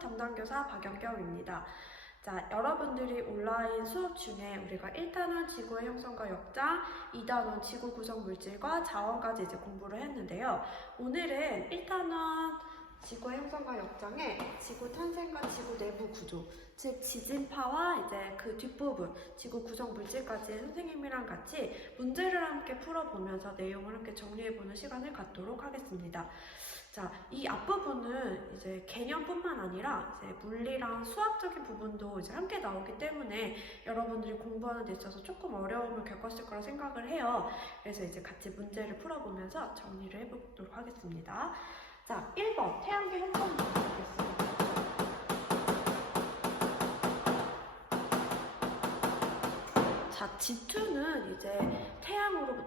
담당 교사 박연경입니다. 자, 여러분들이 온라인 수업 중에 우리가 1단원 지구의 형성과 역장, 2단원 지구 구성 물질과 자원까지 이제 공부를 했는데요. 오늘은 1단원 지구의 형성과 역장의 지구 탄생과 지구 내부 구조, 즉 지진파와 이제 그 뒷부분, 지구 구성 물질까지 선생님이랑 같이 문제를 함께 풀어보면서 내용을 함께 정리해보는 시간을 갖도록 하겠습니다. 자, 이 앞부분은 이제 개념뿐만 아니라 이제 물리랑 수학적인 부분도 이제 함께 나오기 때문에 여러분들이 공부하는 데 있어서 조금 어려움을 겪었을 거라 생각을 해요. 그래서 이제 같이 문제를 풀어보면서 정리를 해보도록 하겠습니다. 자, 1번 태양계 형성부터 보겠습니다. 자, G2는 이제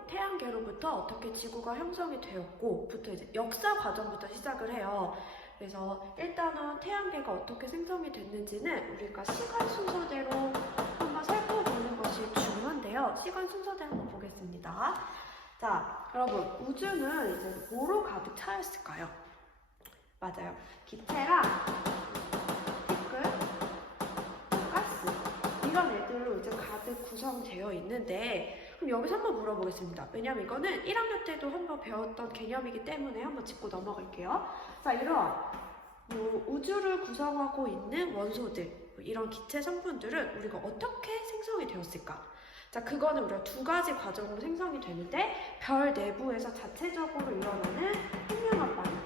태양계로부터 어떻게 지구가 형성이 되었고,부터 이제 역사 과정부터 시작을 해요. 그래서 일단은 태양계가 어떻게 생성이 됐는지는 우리가 시간 순서대로 한번 살펴보는 것이 중요한데요. 시간 순서대로 한번 보겠습니다. 자, 여러분, 우주는 이제 뭐로 가득 차 있을까요? 맞아요. 기체랑 티끌, 가스 이런 애들로 이제 가득 구성되어 있는데, 그럼 여기서 한번 물어보겠습니다. 왜냐면 이거는 1학년 때도 한번 배웠던 개념이기 때문에 한번 짚고 넘어갈게요. 자, 이런 우주를 구성하고 있는 원소들, 이런 기체 성분들은 우리가 어떻게 생성이 되었을까? 자, 그거는 우리가 두 가지 과정으로 생성이 되는데, 별 내부에서 자체적으로 일어나는 핵융합 반응,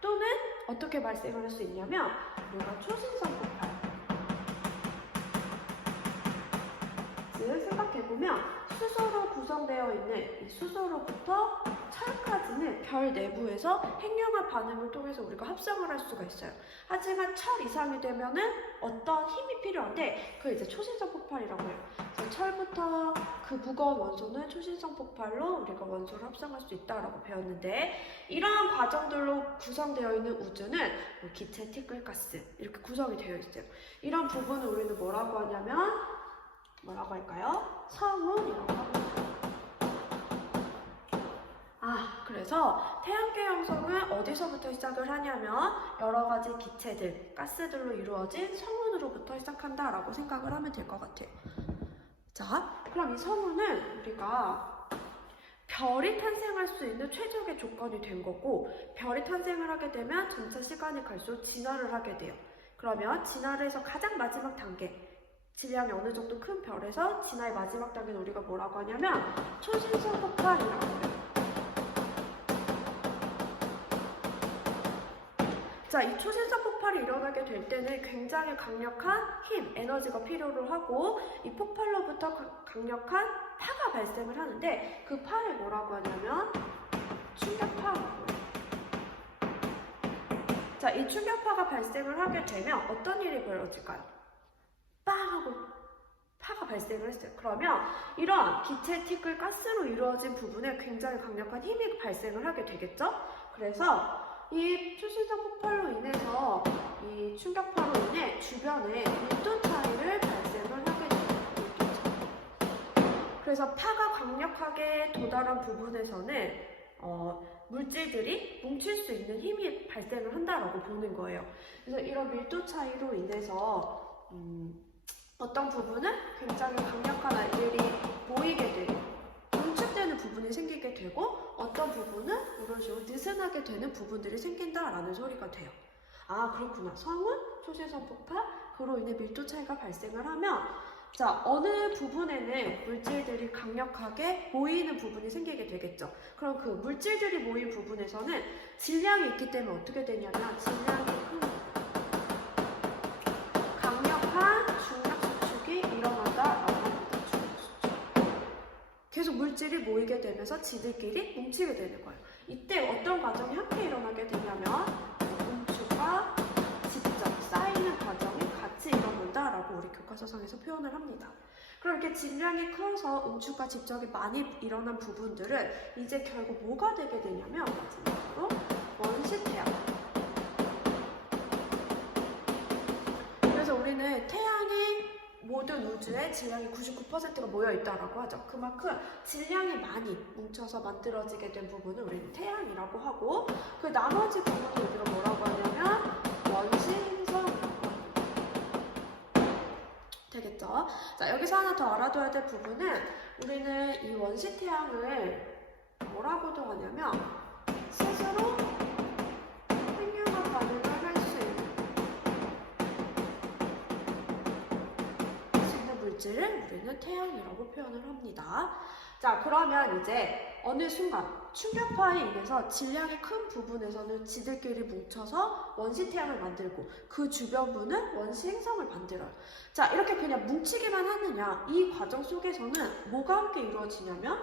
또는 어떻게 발생을 할 수 있냐면 우리가 초신성 폭발. 즉, 생각해보면 수소로 구성되어 있는 이 수소로부터 철까지는 별 내부에서 핵융합 반응을 통해서 우리가 합성을 할 수가 있어요. 하지만 철 이상이 되면은 어떤 힘이 필요한데, 그게 이제 초신성 폭발이라고 해요. 그래서 철부터 그 무거운 원소는 초신성 폭발로 우리가 원소를 합성할 수 있다라고 배웠는데, 이러한 과정들로 구성되어 있는 우주는 기체, 티끌, 가스 이렇게 구성이 되어 있어요. 이런 부분을 우리는 뭐라고 하냐면 뭐라고 할까요? 성운이라고 합니다. 그래서 태양계 형성은 어디서부터 시작을 하냐면 여러 가지 기체들, 가스들로 이루어진 성운으로부터 시작한다라고 생각을 하면 될 것 같아요. 자, 그럼 이 성운은 우리가 별이 탄생할 수 있는 최적의 조건이 된 거고, 별이 탄생을 하게 되면 점차 시간이 갈수록 진화를 하게 돼요. 그러면 진화를 해서 가장 마지막 단계, 질량이 어느 정도 큰 별에서 진화의 마지막 단계는 우리가 뭐라고 하냐면 초신성 폭발이라고 해요. 자, 이 초신성 폭발이 일어나게 될 때는 굉장히 강력한 힘, 에너지가 필요로 하고, 이 폭발로부터 강력한 파가 발생을 하는데, 그 파를 뭐라고 하냐면 충격파라고 해요. 자, 이 충격파가 발생을 하게 되면 어떤 일이 벌어질까요? 빵 하고 파가 발생을 했어요. 그러면 이런 기체, 티끌, 가스로 이루어진 부분에 굉장히 강력한 힘이 발생을 하게 되겠죠? 그래서 이 초신성 폭발로 인해서, 이 충격파로 인해 주변에 밀도 차이를 발생을 하게 돼요. 밀도 차이. 그래서 파가 강력하게 도달한 부분에서는 물질들이 뭉칠 수 있는 힘이 발생을 한다라고 보는 거예요. 그래서 이런 밀도 차이로 인해서 어떤 부분은 굉장히 강력한 아이들이 모이게 되고 응축되는 부분이 생기게 되고, 어떤 부분은 이런 식으로 느슨하게 되는 부분들이 생긴다라는 소리가 돼요. 아, 그렇구나. 성운, 초신성 폭발, 그로 인해 밀도 차이가 발생을 하면, 자, 어느 부분에는 물질들이 강력하게 모이는 부분이 생기게 되겠죠. 그럼 그 물질들이 모인 부분에서는 질량이 있기 때문에 어떻게 되냐면, 질량이 강력한 중력 수축이 일어난다라고 합니다. 계속 물질이 모이게 되면서 지들끼리 뭉치게 되는 거예요. 이때 어떤 과정이 함께 일어나게 되냐면 응축과 집적, 쌓이는 과정이 같이 일어난다라고 우리 교과서상에서 표현을 합니다. 그럼 이렇게 질량이 커서 응축과 집적이 많이 일어난 부분들은 이제 결국 뭐가 되게 되냐면 마지막으로 원시태양. 그래서 우리는 태양이 모든 우주에 질량이 99%가 모여있다라고 하죠. 그만큼 질량이 많이 뭉쳐서 만들어지게 된 부분을 우리는 태양이라고 하고, 그 나머지 부분을 우리가 뭐라고 하냐면 원시 행성이라고 합니다. 되겠죠? 자, 여기서 하나 더 알아둬야 될 부분은 우리는 이 원시 태양을 뭐라고도 하냐면 스스로 생명과 반응을 할 수 있는 물질을 우리는 태양이라고 표현을 합니다. 자, 그러면 이제 어느 순간 충격파에 인해서 질량이 큰 부분에서는 지들끼리 뭉쳐서 원시 태양을 만들고 그 주변부는 원시 행성을 만들어요. 자, 이렇게 그냥 뭉치기만 하느냐? 이 과정 속에서는 뭐가 함께 이루어지냐면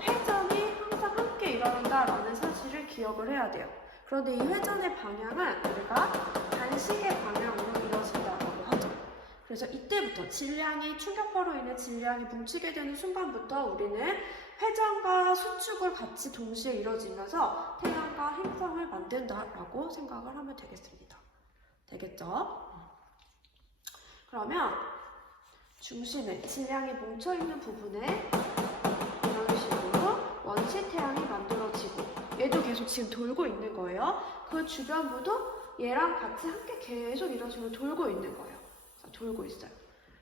회전이 항상 함께 일어난다라는 사실을 기억을 해야 돼요. 그런데 이 회전의 방향은 우리가 단식의 방향으로 이루어진다고 하죠. 그래서 이때부터 질량이 충격파로 인해 질량이 뭉치게 되는 순간부터 우리는 회전과 수축을 같이 동시에 이루어지면서 태양과 행성을 만든다라고 생각을 하면 되겠습니다. 되겠죠? 그러면 중심에 질량이 뭉쳐있는 부분에 이런 식으로 원시 태양이 만들어지고 얘도 계속 지금 돌고 있는 거예요. 그 주변부도 얘랑 같이 함께 계속 이런 식으로 돌고 있는 거예요. 자, 돌고 있어요.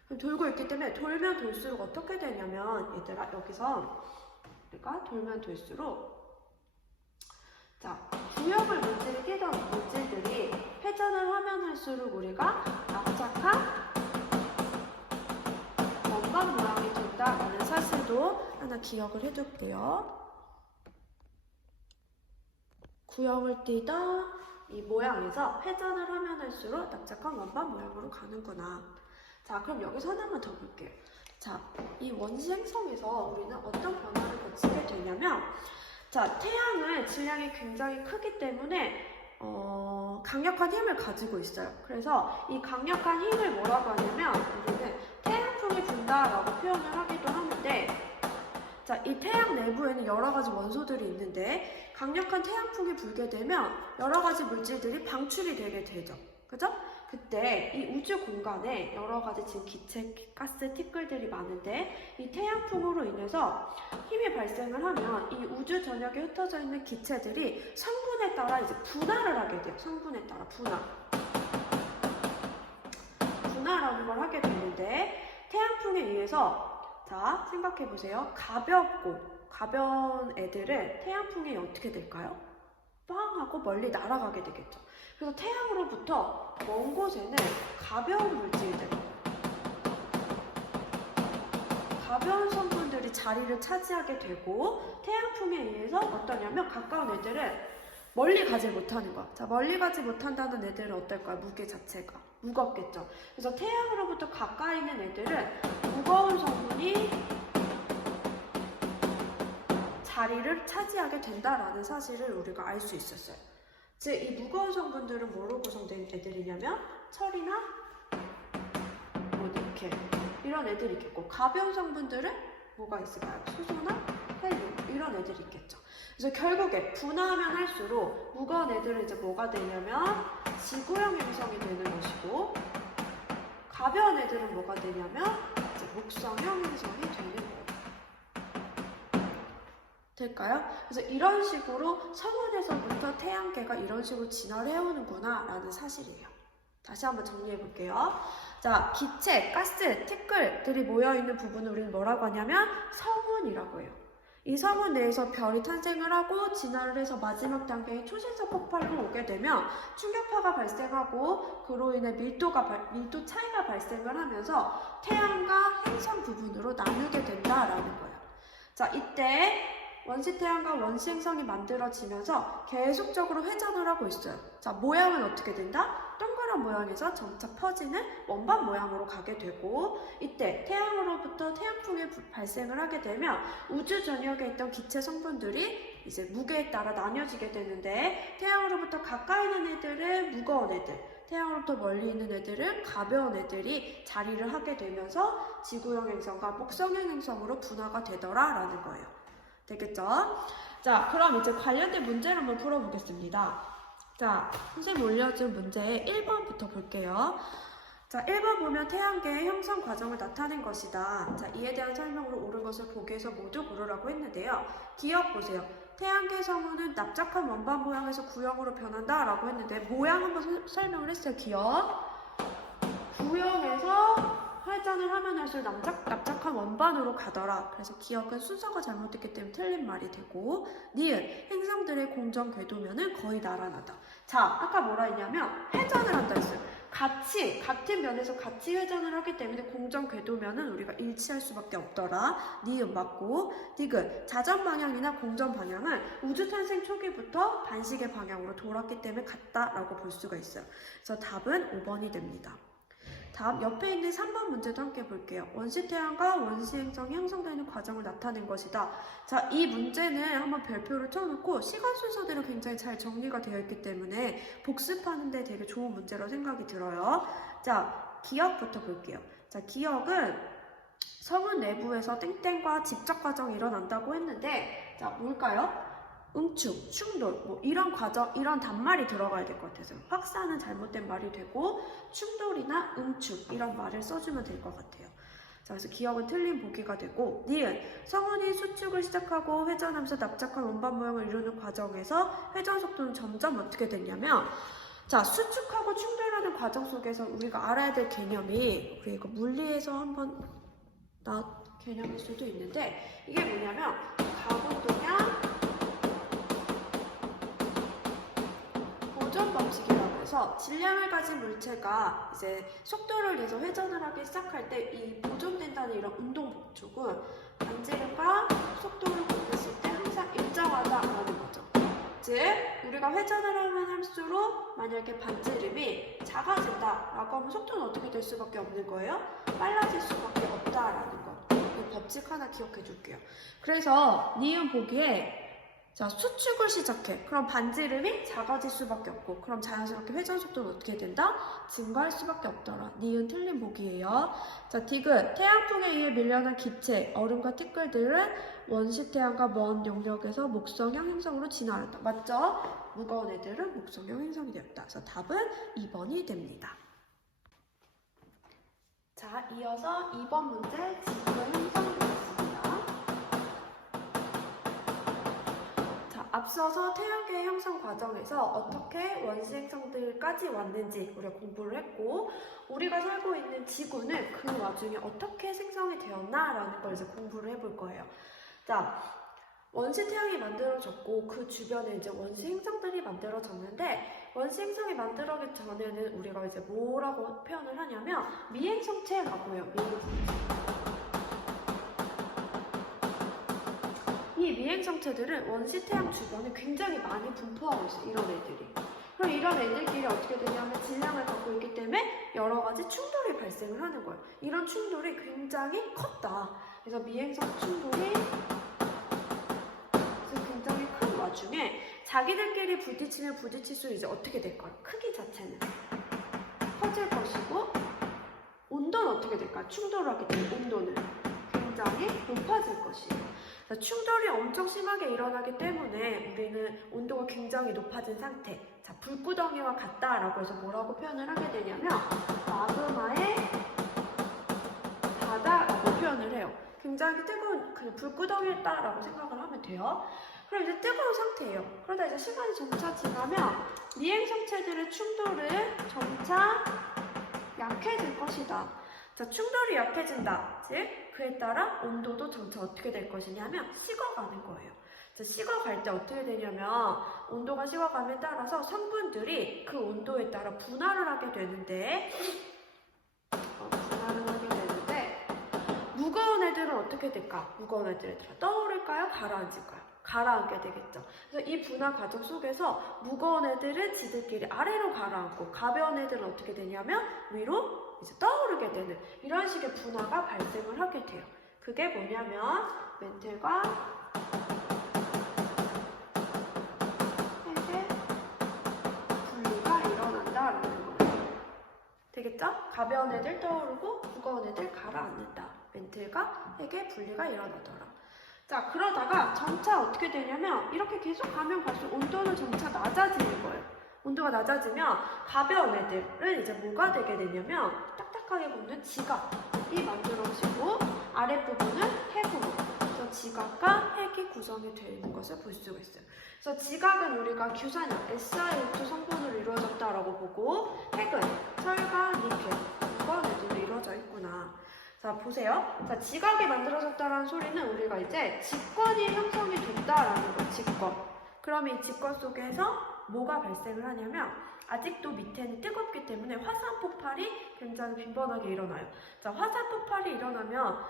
그럼 돌고 있기 때문에 돌면 돌수록 어떻게 되냐면 얘들아 여기서 우리가 돌면 돌수록 자, 구역을 물질이 띄던 물질들이 회전을 하면 할수록 우리가 납작한 원반 모양이 된다라는 사실도 하나 기억을 해둘게요. 구역을 띄다 이 모양에서 회전을 하면 할수록 납작한 원반 모양으로 가는구나. 자, 그럼 여기서 하나만 더 볼게요. 자, 이 원시 행성에서 우리는 어떤 변화를 거치게 되냐면 자, 태양은 질량이 굉장히 크기 때문에 강력한 힘을 가지고 있어요. 그래서 이 강력한 힘을 뭐라고 하냐면 우리는 태양풍이 분다라고 표현을 하기도 하는데 자, 이 태양 내부에는 여러 가지 원소들이 있는데 강력한 태양풍이 불게 되면 여러 가지 물질들이 방출이 되게 되죠. 그죠? 그때 이 우주 공간에 여러 가지 지금 기체, 가스, 티끌들이 많은데 이 태양풍으로 인해서 힘이 발생을 하면 이 우주 전역에 흩어져 있는 기체들이 성분에 따라 이제 분할을 하게 돼요. 성분에 따라 분할하는 걸 하게 되는데 태양풍에 의해서 자, 생각해 보세요. 가벼운 애들은 태양풍에 어떻게 될까요? 빵 하고 멀리 날아가게 되겠죠. 그래서 태양으로부터 먼 곳에는 가벼운 물질들, 가벼운 성분들이 자리를 차지하게 되고 태양풍에 의해서 어떠냐면 가까운 애들은 멀리 가지 못하는 거야. 자, 멀리 가지 못한다는 애들은 어떨까요? 무게 자체가 무겁겠죠. 그래서 태양으로부터 가까이 있는 애들은 무거운 성분이 자리를 차지하게 된다라는 사실을 우리가 알 수 있었어요. 즉, 이 무거운 성분들은 뭐로 구성된 애들이냐면 철이나 뭐 니켈 이런 애들이 있겠고 가벼운 성분들은 뭐가 있을까요? 수소나 헬륨 이런 애들이 있겠죠. 그래서 결국에 분화하면 할수록 무거운 애들은 이제 뭐가 되냐면 지구형 행성이 되는 것이고 가벼운 애들은 뭐가 되냐면 이제 목성형 행성이 되는 거예요. 될까요? 그래서 이런 식으로 성운에서부터 태양계가 이런 식으로 진화를 해오는구나 라는 사실이에요. 다시 한번 정리해 볼게요. 자, 기체, 가스, 티끌들이 모여있는 부분을 우리는 뭐라고 하냐면 성운이라고 해요. 이 성운 내에서 별이 탄생을 하고 진화를 해서 마지막 단계의 초신성 폭발로 오게 되면 충격파가 발생하고 그로 인해 밀도 차이가 발생을 하면서 태양과 행성 부분으로 나누게 된다라는 거예요. 자, 이때 원시 태양과 원시 행성이 만들어지면서 계속적으로 회전을 하고 있어요. 자, 모양은 어떻게 된다? 동그란 모양에서 점차 퍼지는 원반 모양으로 가게 되고 이때 태양으로부터 태양풍이 발생을 하게 되면 우주 전역에 있던 기체 성분들이 이제 무게에 따라 나뉘어지게 되는데 태양으로부터 가까이 있는 애들은 무거운 애들, 태양으로부터 멀리 있는 애들은 가벼운 애들이 자리를 하게 되면서 지구형 행성과 목성형 행성으로 분화가 되더라라는 거예요. 되겠죠? 자, 그럼 이제 관련된 문제를 한번 풀어보겠습니다. 자, 선생님 올려준 문제 1번부터 볼게요. 자, 1번 보면 태양계의 형성 과정을 나타낸 것이다. 자, 이에 대한 설명으로 옳은 것을 보기에서 모두 고르라고 했는데요. 기억 보세요. 태양계 성운은 납작한 원반 모양에서 구형으로 변한다 라고 했는데 모양 한번 설명을 했어요. 기억. 구형에서 회전을 하면 할수록 납작한 원반으로 가더라. 그래서 기억은 순서가 잘못됐기 때문에 틀린 말이 되고, 니은 행성들의 공정 궤도면은 거의 나란하다. 자, 아까 뭐라 했냐면 회전을 한다 했어요. 같은 면에서 같이 회전을 하기 때문에 공정 궤도면은 우리가 일치할 수밖에 없더라. 니은 맞고, 디귿 자전 방향이나 공전 방향은 우주 탄생 초기부터 반시계 방향으로 돌았기 때문에 같다라고 볼 수가 있어요. 그래서 답은 5번이 됩니다. 다음 옆에 있는 3번 문제도 함께 볼게요. 원시태양과 원시행성이 형성되는 과정을 나타낸 것이다. 자, 이 문제는 한번 별표를 쳐놓고 시간 순서대로 굉장히 잘 정리가 되어 있기 때문에 복습하는 데 되게 좋은 문제라고 생각이 들어요. 자, 기억부터 볼게요. 자, 기억은 성운 내부에서 땡땡과 집적 과정이 일어난다고 했는데, 자, 뭘까요? 응축, 충돌, 뭐 이런 과정, 이런 단말이 들어가야 될 것 같아서 확산은 잘못된 말이 되고 충돌이나 응축 이런 말을 써주면 될 것 같아요. 자, 그래서 기억은 틀린 보기가 되고, 니은 성운이 수축을 시작하고 회전하면서 납작한 원반 모양을 이루는 과정에서 회전 속도는 점점 어떻게 됐냐면, 자, 수축하고 충돌하는 과정 속에서 우리가 알아야 될 개념이, 우리 이거 물리에서 한번 개념일 수도 있는데, 이게 뭐냐면 가운동량 보존 방식이라고 해서 질량을 가진 물체가 이제 속도를 내서 회전을 하기 시작할 때 이 보존된다는 이런 운동 법칙은 반지름과 속도를 곱했을 때 항상 일정하다라는 거죠. 즉, 우리가 회전을 하면 할수록 만약에 반지름이 작아진다라고 하면 속도는 어떻게 될 수밖에 없는 거예요? 빨라질 수밖에 없다라는 거. 이 법칙 하나 기억해 줄게요. 그래서 니은 보기에 자, 수축을 시작해. 그럼 반지름이 작아질 수밖에 없고, 그럼 자연스럽게 회전 속도는 어떻게 된다? 증가할 수밖에 없더라. 니은 틀린 보기예요. 자, 디귿 태양풍에 의해 밀려난 기체, 얼음과 티끌들은 원시태양과 먼 영역에서 목성형 행성으로 진화한다. 맞죠? 무거운 애들은 목성형 행성이 되었다. 그래서 답은 2번이 됩니다. 자, 이어서 2번 문제 지구 행성 앞서서 태양계의 형성 과정에서 어떻게 원시 행성들까지 왔는지 우리가 공부를 했고, 우리가 살고 있는 지구는 그 와중에 어떻게 생성이 되었나라는 걸 이제 공부를 해볼 거예요. 자, 원시 태양이 만들어졌고 그 주변에 이제 원시 행성들이 만들어졌는데, 원시 행성이 만들어지기 전에는 우리가 이제 뭐라고 표현을 하냐면 미행성체라고 해요. 미행성체. 이 미행성체들은 원시태양 주변에 굉장히 많이 분포하고 있어요. 이런 애들이. 그럼 이런 애들끼리 어떻게 되냐면 질량을 갖고 있기 때문에 여러 가지 충돌이 발생을 하는 거예요. 이런 충돌이 굉장히 컸다. 그래서 미행성 충돌이 굉장히 큰 와중에 자기들끼리 부딪히면 부딪힐수록 이제 어떻게 될까요? 크기 자체는 커질 것이고, 온도는 어떻게 될까요? 충돌을 하게 되면 온도는 굉장히 높아질 것이에요. 충돌이 엄청 심하게 일어나기 때문에 우리는 온도가 굉장히 높아진 상태, 자, 불구덩이와 같다라고 해서 뭐라고 표현을 하게 되냐면 마그마의 바다라고 표현을 해요. 굉장히 뜨거운 그냥 불구덩이였다라고 생각을 하면 돼요. 그럼 이제 뜨거운 상태예요. 그러다 이제 시간이 점차 지나면 미행성체들의 충돌은 점차 약해질 것이다. 자, 충돌이 약해진다. 즉, 그에 따라 온도도 점차 어떻게 될 것이냐면 식어가는 거예요. 자, 식어갈 때 어떻게 되냐면 온도가 식어감에 따라서 성분들이 그 온도에 따라 분할을 하게 되는데, 무거운 애들은 어떻게 될까? 무거운 애들이 떠오를까요? 가라앉을까요? 가라앉게 되겠죠. 그래서 이 분할 과정 속에서 무거운 애들은 지들끼리 아래로 가라앉고, 가벼운 애들은 어떻게 되냐면 위로 이제 떠오르게 되는 이런 식의 분화가 발생을 하게 돼요. 그게 뭐냐면 멘틀과 핵의 분리가 일어난다라는 거예요. 되겠죠? 가벼운 애들 떠오르고 무거운 애들 가라앉는다. 멘틀과 핵의 분리가 일어나더라. 자, 그러다가 점차 어떻게 되냐면 이렇게 계속 가면 갈수록 온도는 점차 낮아지는 거예요. 온도가 낮아지면 가벼운 애들은 이제 뭐가 되게 되냐면 딱딱하게 붙는 지각이 만들어지고 아랫부분은 핵으로, 그래서 지각과 핵이 구성이 되어 있는 것을 볼 수가 있어요. 그래서 지각은 우리가 규산염, SiO2 성분으로 이루어졌다라고 보고, 핵은 철과 니켈, 이런 애들로 이루어져 있구나. 자, 보세요. 자, 지각이 만들어졌다라는 소리는 우리가 이제 직권이 형성이 됐다라는 거예요. 직권. 그럼 이 직권 속에서 뭐가 발생을 하냐면, 아직도 밑에는 뜨겁기 때문에 화산 폭발이 굉장히 빈번하게 일어나요. 자, 화산 폭발이 일어나면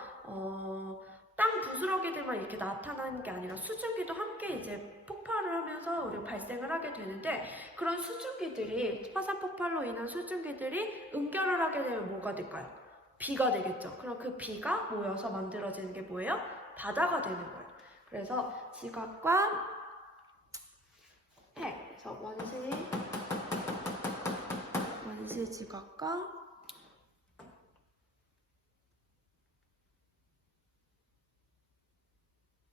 땅 부스러기들만 이렇게 나타나는 게 아니라 수증기도 함께 이제 폭발을 하면서 우리가 발생을 하게 되는데, 그런 수증기들이, 화산 폭발로 인한 수증기들이 응결을 하게 되면 뭐가 될까요? 비가 되겠죠. 그럼 그 비가 모여서 만들어지는 게 뭐예요? 바다가 되는 거예요. 그래서 지각과 핵, 그래서 원시 지각과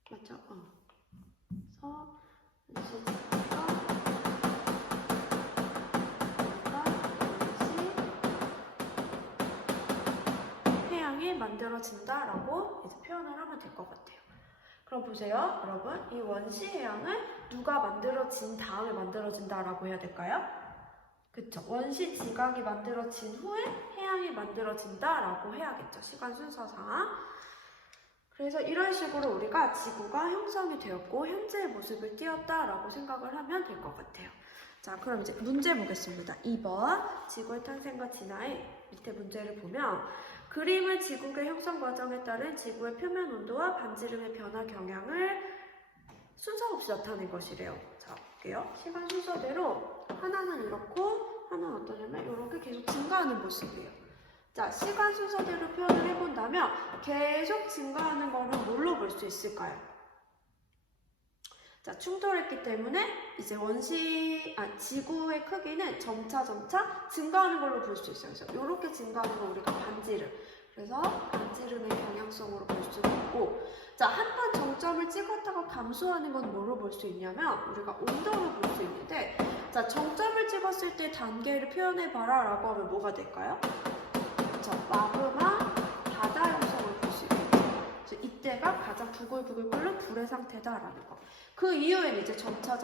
맞죠? 그래서 원시 지각과 만들어진다라고 이제 표현을 하면 될 것 같아요. 그럼 보세요, 여러분. 이 원시 해양을 누가 만들어진 다음에 만들어진다라고 해야 될까요? 그쵸? 원시 지각이 만들어진 후에 해양이 만들어진다라고 해야겠죠. 시간 순서상. 그래서 이런 식으로 우리가 지구가 형성이 되었고 현재의 모습을 띄었다라고 생각을 하면 될 것 같아요. 자, 그럼 이제 문제 보겠습니다. 2번 지구의 탄생과 진화의 밑에 문제를 보면, 그림은 지구의 형성 과정에 따른 지구의 표면 온도와 반지름의 변화 경향을 순서 없이 나타낸 것이래요. 자, 볼게요. 시간 순서대로 하나는 이렇고 하나는 어떠냐면 이렇게 계속 증가하는 모습이에요. 자, 시간 순서대로 표현을 해본다면 계속 증가하는 거는 뭘로 볼 수 있을까요? 자, 충돌했기 때문에 이제 지구의 크기는 점차 증가하는 걸로 볼 수 있어요. 그래서 이렇게 증가하는 거 우리가 반지름. 그래서 반지름의 경향성으로 볼 수가 있고, 자, 한 번 정점을 찍었다가 감소하는 건 뭐로 볼 수 있냐면 우리가 온도로 볼 수 있는데, 자, 정점을 찍었을 때 단계를 표현해봐라 라고 하면 뭐가 될까요? 그쵸, 마그마 바다 형성을 볼 수 있겠죠. 이때가 가장 부글부글 끓는 불의 상태다라는 거. 그 이후에는 이제 점차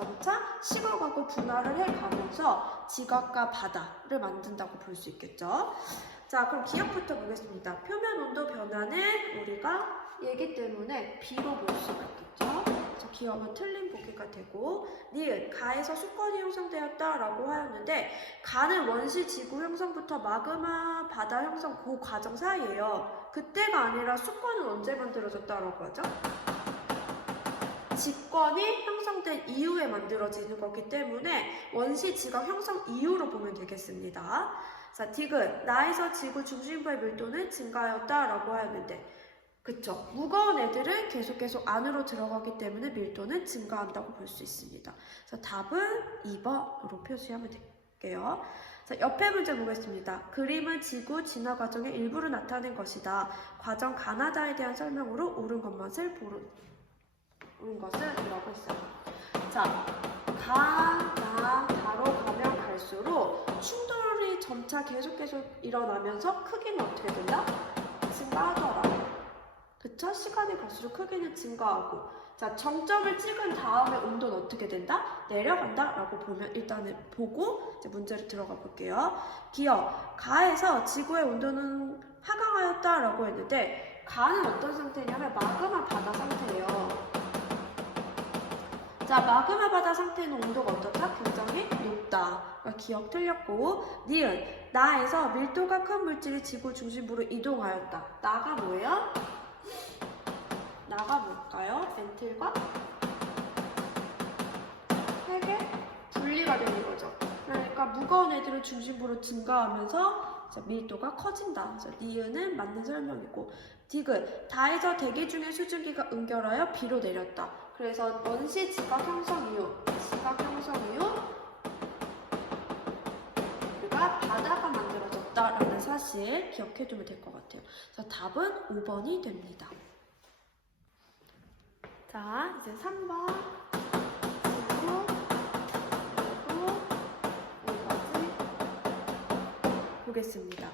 식어가고 분화를 해가면서 지각과 바다를 만든다고 볼 수 있겠죠. 자, 그럼 기억부터 보겠습니다. 표면 온도 변화는 우리가 얘기 때문에 B로 볼 수가 있겠죠. 그래서 기억은 틀린 보기가 되고, 니은 가에서 수권이 형성되었다라고 하였는데, 가는 원시 지구 형성부터 마그마 바다 형성 그 과정 사이예요. 그때가 아니라 수권은 언제 만들어졌다라고 하죠? 직권이 형성된 이후에 만들어지는 거기 때문에 원시 지각 형성 이후로 보면 되겠습니다. 자, 디귿 나에서 지구 중심부의 밀도는 증가하였다라고 하였는데, 그쵸? 무거운 애들은 계속 안으로 들어가기 때문에 밀도는 증가한다고 볼 수 있습니다. 그래서 답은 2번으로 표시하면 될게요. 자, 옆에 문제 보겠습니다. 그림은 지구 진화 과정의 일부를 나타낸 것이다. 과정 가나다에 대한 설명으로 옳은 것을 이라고 했어요. 자, 가로 가면 갈수록 충돌이 점차 계속 일어나면서 크기는 어떻게 된다? 증가하더라. 그쵸? 시간이 갈수록 크기는 증가하고, 자, 정점을 찍은 다음에 온도는 어떻게 된다? 내려간다 라고 보면 일단은 보고 이제 문제를 들어가 볼게요. 기억, 가에서 지구의 온도는 하강하였다 라고 했는데, 가는 어떤 상태냐면 마그마 바다 상태예요. 자, 마그마 바다 상태는 온도가 어떻다? 굉장히 높다. 그러니까 기억 틀렸고, 니은 나에서 밀도가 큰 물질이 지구 중심부로 이동하였다. 나가 뭐예요? 나가 뭘까요? 벤틀과 핵의 분리가 되는 거죠. 그러니까 무거운 애들을 중심부로 증가하면서 밀도가 커진다. 그래서 니은은 맞는 설명이고, 디귿 다에서 대기 중에 수증기가 응결하여 비로 내렸다. 그래서 원시 지각 형성 이후 우리가 바다가 만들어졌다라는 사실 기억해두면 될 것 같아요. 그래서 답은 5번이 됩니다. 자, 이제 3번. 그리고 보겠습니다.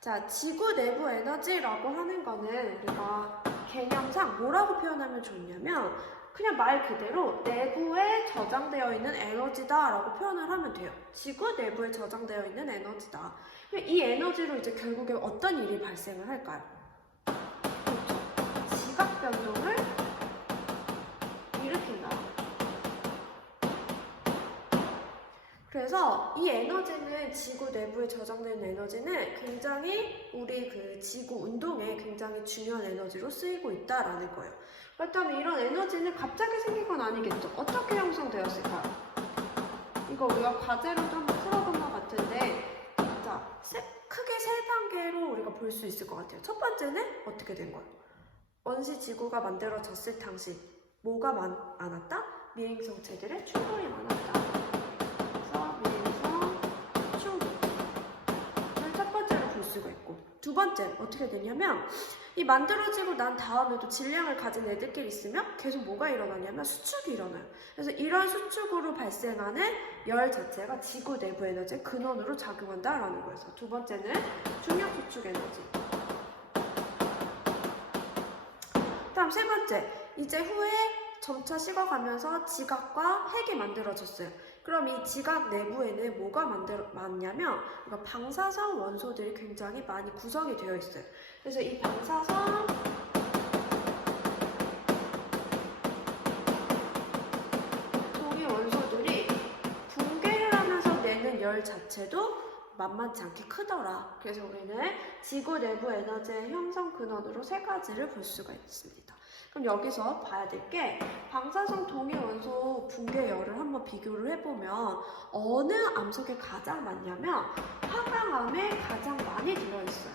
자, 지구 내부 에너지라고 하는 거는 우리가 개념상 뭐라고 표현하면 좋냐면 그냥 말 그대로 내부에 저장되어 있는 에너지다 라고 표현을 하면 돼요. 지구 내부에 저장되어 있는 에너지다. 이 에너지로 이제 결국에 어떤 일이 발생을 할까요? 그렇죠. 지각 변동을 일으킨다. 그래서 이 에너지는 지구 내부에 저장된 에너지는 굉장히 우리 그 지구 운동에 굉장히 중요한 에너지로 쓰이고 있다라는 거예요. 그렇다면 이런 에너지는 갑자기 생긴 건 아니겠죠? 어떻게 형성되었을까요? 이거 우리가 과제로도 한번 풀어본 것 같은데, 자, 크게 세 단계로 우리가 볼 수 있을 것 같아요. 첫 번째는 어떻게 된 거예요? 원시 지구가 만들어졌을 당시 뭐가 많았다? 미행성체들의 충돌이 많았다. 수가 있고, 두 번째 어떻게 되냐면 이 만들어지고 난 다음에도 질량을 가진 애들끼리 있으면 계속 뭐가 일어나냐면 수축이 일어나요. 그래서 이런 수축으로 발생하는 열 자체가 지구 내부 에너지의 근원으로 작용한다라는 거예요. 두 번째는 중력 수축 에너지. 다음 세 번째, 이제 후에 점차 식어가면서 지각과 핵이 만들어졌어요. 그럼 이 지각 내부에는 뭐가 많냐면 방사성 원소들이 굉장히 많이 구성이 되어 있어요. 그래서 이 방사성 동위 원소들이 붕괴를 하면서 내는 열 자체도 만만치 않게 크더라. 그래서 우리는 지구 내부 에너지의 형성 근원으로 세 가지를 볼 수가 있습니다. 그럼 여기서 봐야 될 게 방사성 동위 원소 붕괴열을 한번 비교를 해보면 어느 암석에 가장 많냐면 화강암에 가장 많이 들어있어요.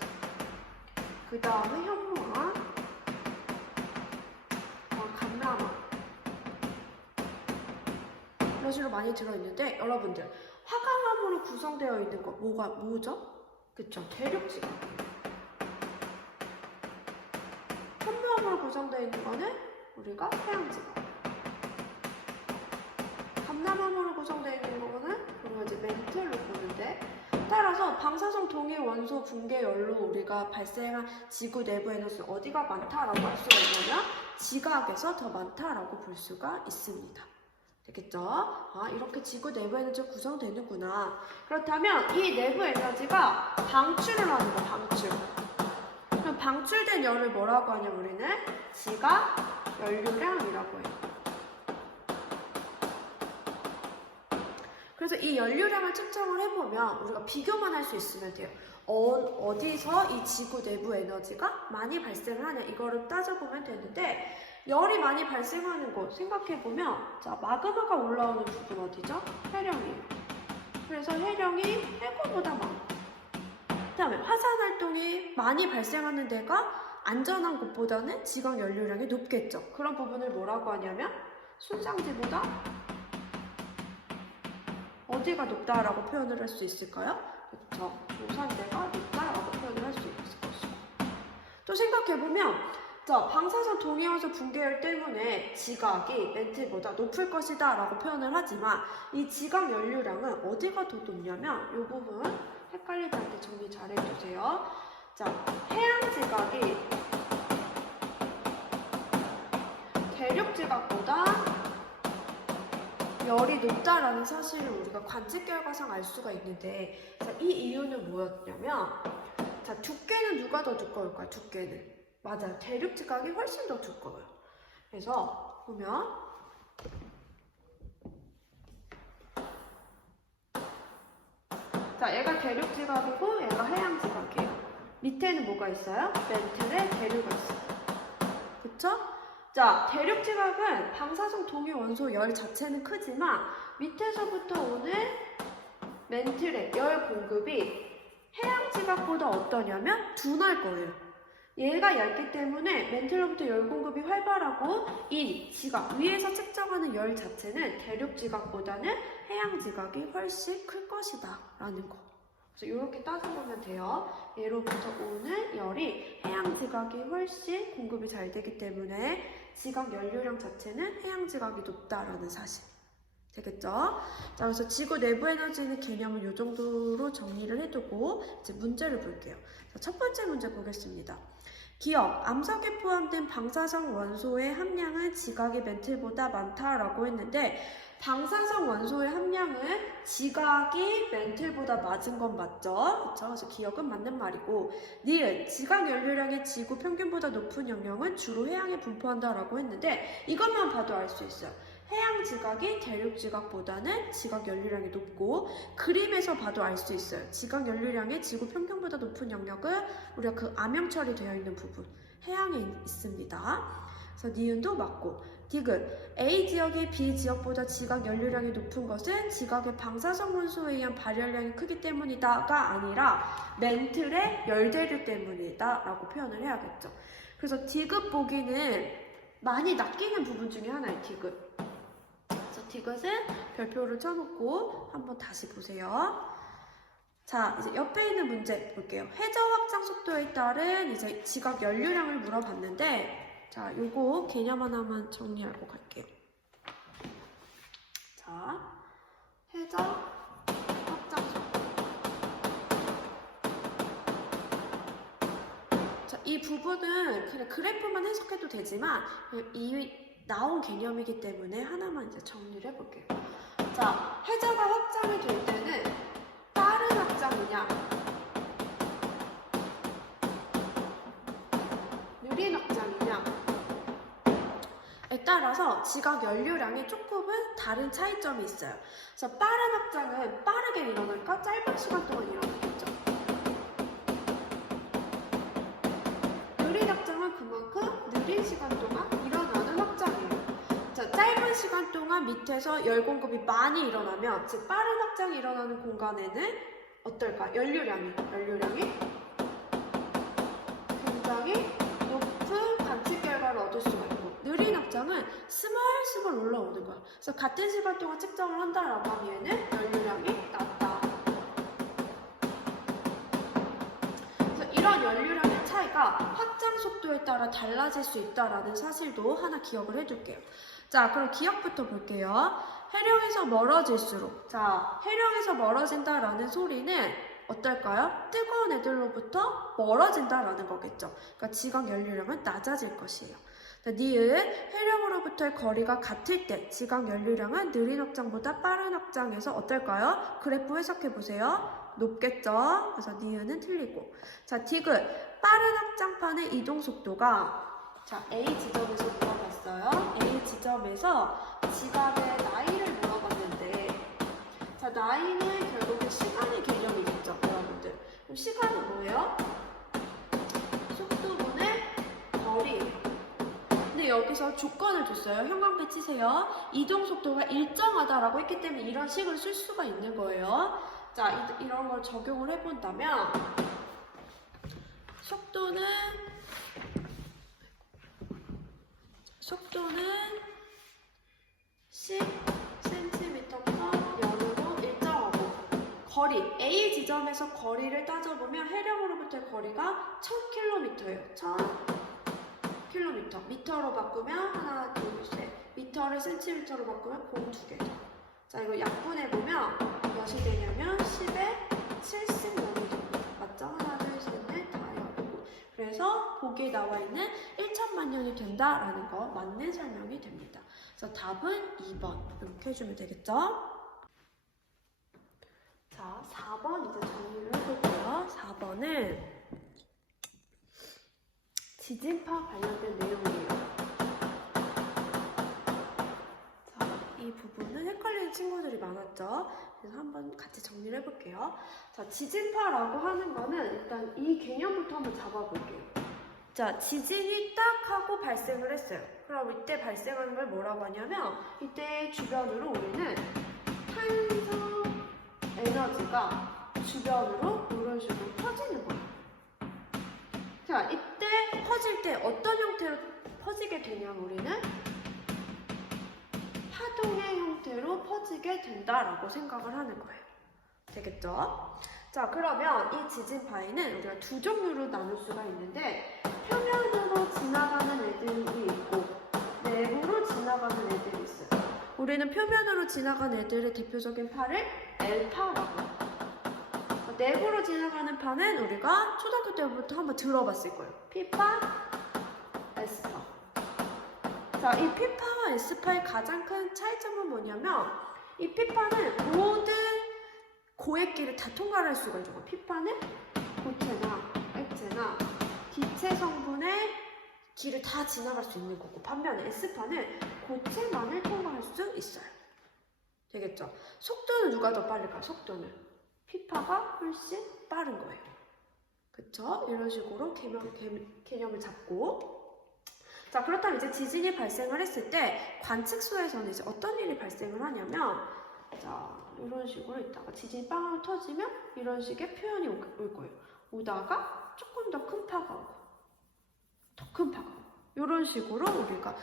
그 다음에 현무암, 감람암 이런 식으로 많이 들어있는데 여러분들 화강암으로 구성되어 있는 거 뭐죠? 그쵸? 대륙지각. 현무암으로 구성되어 있는 거는 우리가 해양지각. 감람암으로 구성되어 있는 거는 우리가 이제 멘틀로 보는데, 따라서 방사성 동위 원소 붕괴열로 우리가 발생한 지구 내부 에너지는 어디가 많다라고 할 수가 있냐면 지각에서 더 많다라고 볼 수가 있습니다. 되겠죠? 이렇게 지구 내부 에너지가 구성되는구나. 그렇다면 이 내부 에너지가 방출을 하는 거야, 방출. 그럼 방출된 열을 뭐라고 하냐면 우리는 지각 연료량이라고 해요. 그래서 이 연료량을 측정을 해보면 우리가 비교만 할 수 있으면 돼요. 어디서 이 지구 내부 에너지가 많이 발생을 하냐 이거를 따져보면 되는데, 열이 많이 발생하는 곳 생각해보면, 자, 마그마가 올라오는 부분 어디죠? 해령이에요. 그래서 해령이 해구보다 많아. 그 다음에 화산 활동이 많이 발생하는 데가 안전한 곳보다는 지각 연료량이 높겠죠. 그런 부분을 뭐라고 하냐면 순상지보다 어디가 높다라고 표현을 할 수 있을까요? 그렇죠. 조산대가 높다라고 표현을 할 수 있을 것이고. 또 생각해보면, 자, 방사성 동위원소 붕괴열 때문에 지각이 멘틀보다 높을 것이다 라고 표현을 하지만 이 지각 연료량은 어디가 더 높냐면 이 부분 헷갈리지 않게 정리 잘 해주세요. 자, 해양 지각이 대륙 지각보다 열이 높다라는 사실을 우리가 관측 결과상 알 수가 있는데, 자, 이 이유는 뭐였냐면, 자, 두께는 누가 더 두꺼울까요? 두께는 맞아요, 대륙 지각이 훨씬 더 두꺼워요. 그래서 보면 자, 얘가 대륙 지각이고 얘가 해양 지각이에요. 밑에는 뭐가 있어요? 멘틀에 대륙이 있어요. 그쵸? 자, 대륙 지각은 방사성 동위 원소 열 자체는 크지만 밑에서부터 오는 멘틀의 열 공급이 해양 지각보다 어떠냐면 둔할 거예요. 얘가 얇기 때문에 멘틀로부터 열 공급이 활발하고 이 지각, 위에서 측정하는 열 자체는 대륙 지각보다는 해양 지각이 훨씬 클 것이다 라는 거. 그래서 이렇게 따져보면 돼요. 얘로부터 오는 열이 해양 지각이 훨씬 공급이 잘 되기 때문에 지각 연료량 자체는 해양 지각이 높다라는 사실. 되겠죠? 자, 그래서 지구 내부 에너지의 개념은 이 정도로 정리를 해두고 이제 문제를 볼게요. 자, 첫 번째 문제 보겠습니다. 기억, 암석에 포함된 방사성 원소의 함량은 지각의 멘틀보다 많다라고 했는데 방사성 원소의 함량은 지각이 멘틀보다 낮은 건 맞죠? 그렇죠? 그래서 기억은 맞는 말이고 니은, 지각 연료량이 지구 평균보다 높은 영역은 주로 해양에 분포한다라고 했는데 이것만 봐도 알 수 있어요. 해양 지각이 대륙 지각보다는 지각 연료량이 높고 그림에서 봐도 알 수 있어요. 지각 연료량이 지구 평균보다 높은 영역은 우리가 그 암영 처리되어 있는 부분 해양에 있습니다. 그래서 니은도 맞고 디귿 A 지역이 B 지역보다 지각 연료량이 높은 것은 지각의 방사성 원소에 의한 발열량이 크기 때문이다가 아니라 멘틀의 열대류 때문이다 라고 표현을 해야겠죠. 그래서 디귿 보기는 많이 낚이는 부분 중에 하나예요. 디귿. 디귿은 별표를 쳐놓고 한번 다시 보세요. 자, 이제 옆에 있는 문제 볼게요. 회저 확장 속도에 따른 이제 지각 연료량을 물어봤는데, 자, 요거 개념 하나만 정리하고 갈게요. 자, 회저 확장 속도. 자, 이 부분은 그냥 그래프만 해석해도 되지만, 그냥 이 나온 개념이기 때문에 하나만 이제 정리를 해볼게요. 자, 회자가 확장이 될 때는 빠른 확장이냐, 느린 확장이냐에 따라서 지각 연료량에 조금은 다른 차이점이 있어요. 그래서 빠른 확장은 빠르게 일어나니까 짧은 시간 동안 일어나겠죠. 느린 확장은 그만큼 느린 시간 동안 일어나는 확장이에요. 자, 짧은 시간 동안 밑에서 열 공급이 많이 일어나면 즉 빠른 확장이 일어나는 공간에는 어떨까? 연료량이 굉장히 높은 관측 결과를 얻을 수가 있고 느린 확장은 스멀스멀 올라오는 거야. 그래서 같은 시간 동안 측정을 한다라고 하면 연료량이 낮다. 그래서 이런 연료량의 차이가 확장 속도에 따라 달라질 수 있다라는 사실도 하나 기억을 해둘게요. 자, 그럼 기억부터 볼게요. 해령에서 멀어질수록, 자, 해령에서 멀어진다라는 소리는 어떨까요? 뜨거운 애들로부터 멀어진다라는 거겠죠. 그러니까 지각 연료량은 낮아질 것이에요. 자, 니은, 해령으로부터의 거리가 같을 때 지각 연료량은 느린 확장보다 빠른 확장에서 어떨까요? 그래프 해석해 보세요. 높겠죠? 그래서 니은은 틀리고. 자, 디귿, 빠른 확장판의 이동 속도가 자, A 지점에서 물어봤어요. A 지점에서 지각의 나이를 물어봤는데 자, 나이는 결국은 시간의 개념이겠죠, 여러분들. 그럼 시간은 뭐예요? 속도분의 거리. 근데 여기서 조건을 줬어요. 형광펜 치세요. 이동 속도가 일정하다라고 했기 때문에 이런 식을 쓸 수가 있는 거예요. 자, 이런 걸 적용을 해본다면 속도는 10cm/연으로 일정하고 거리, A 지점에서 거리를 따져보면 해령으로부터의 거리가 1000km예요. 1000km. 미터로 바꾸면 하나, 둘, 셋. 미터를 cm로 바꾸면 공 2개. 자, 이거 약분해보면 몇이 되냐면 10의 70연이 됩니다. 맞죠? 하나, 둘, 셋, 넷, 다 열고. 그래서 보기에 나와 있는 1000만 년이 된다라는 거 맞는 설명이 됩니다. 그래서 답은 2번 이렇게 해주면 되겠죠? 자, 4번 이제 정리를 해볼게요. 4번은 지진파 관련된 내용이에요. 자, 이 부분은 헷갈리는 친구들이 많았죠? 그래서 한번 같이 정리를 해볼게요. 자, 지진파라고 하는 거는 일단 이 개념부터 한번 잡아볼게요. 자, 지진이 딱 하고 발생을 했어요. 그럼 이때 발생하는 걸 뭐라고 하냐면 이때 주변으로 우리는 탄소 에너지가 주변으로 이런 식으로 퍼지는 거예요. 자, 이때 퍼질 때 어떤 형태로 퍼지게 되냐면 우리는 파동의 형태로 퍼지게 된다라고 생각을 하는 거예요. 되겠죠? 자, 그러면 이 지진파에는 우리가 두 종류로 나눌 수가 있는데 표면으로 지나가는 애들이 있고 내부로 지나가는 애들이 있어요. 우리는 표면으로 지나간 애들의 대표적인 파를 L파라고 해요. 내부로 지나가는 파는 우리가 초등학교 때부터 한번 들어봤을 거예요. P파, S파. 자, 이 P파와 S파의 가장 큰 차이점은 뭐냐면 이 P파는 모든 고액기를 다 통과할 수가 있는 거예요. P파는 고체나 액체나 기체 성분의 길을 다 지나갈 수 있는 거고, 반면에 S파는 고체만을 통과할 수 있어요. 되겠죠? 속도는 누가 더 빠를까? 속도는 P파가 훨씬 빠른 거예요. 그쵸? 이런 식으로 개념을 잡고, 자, 그렇다면 이제 지진이 발생을 했을 때 관측소에서는 이제 어떤 일이 발생을 하냐면, 자, 이런 식으로 있다가 지진이 빵 터지면 이런 식의 표현이 올 거예요. 오다가 조금 더 큰 파가 오고, 더 큰 파가 오고, 이런 식으로 우리가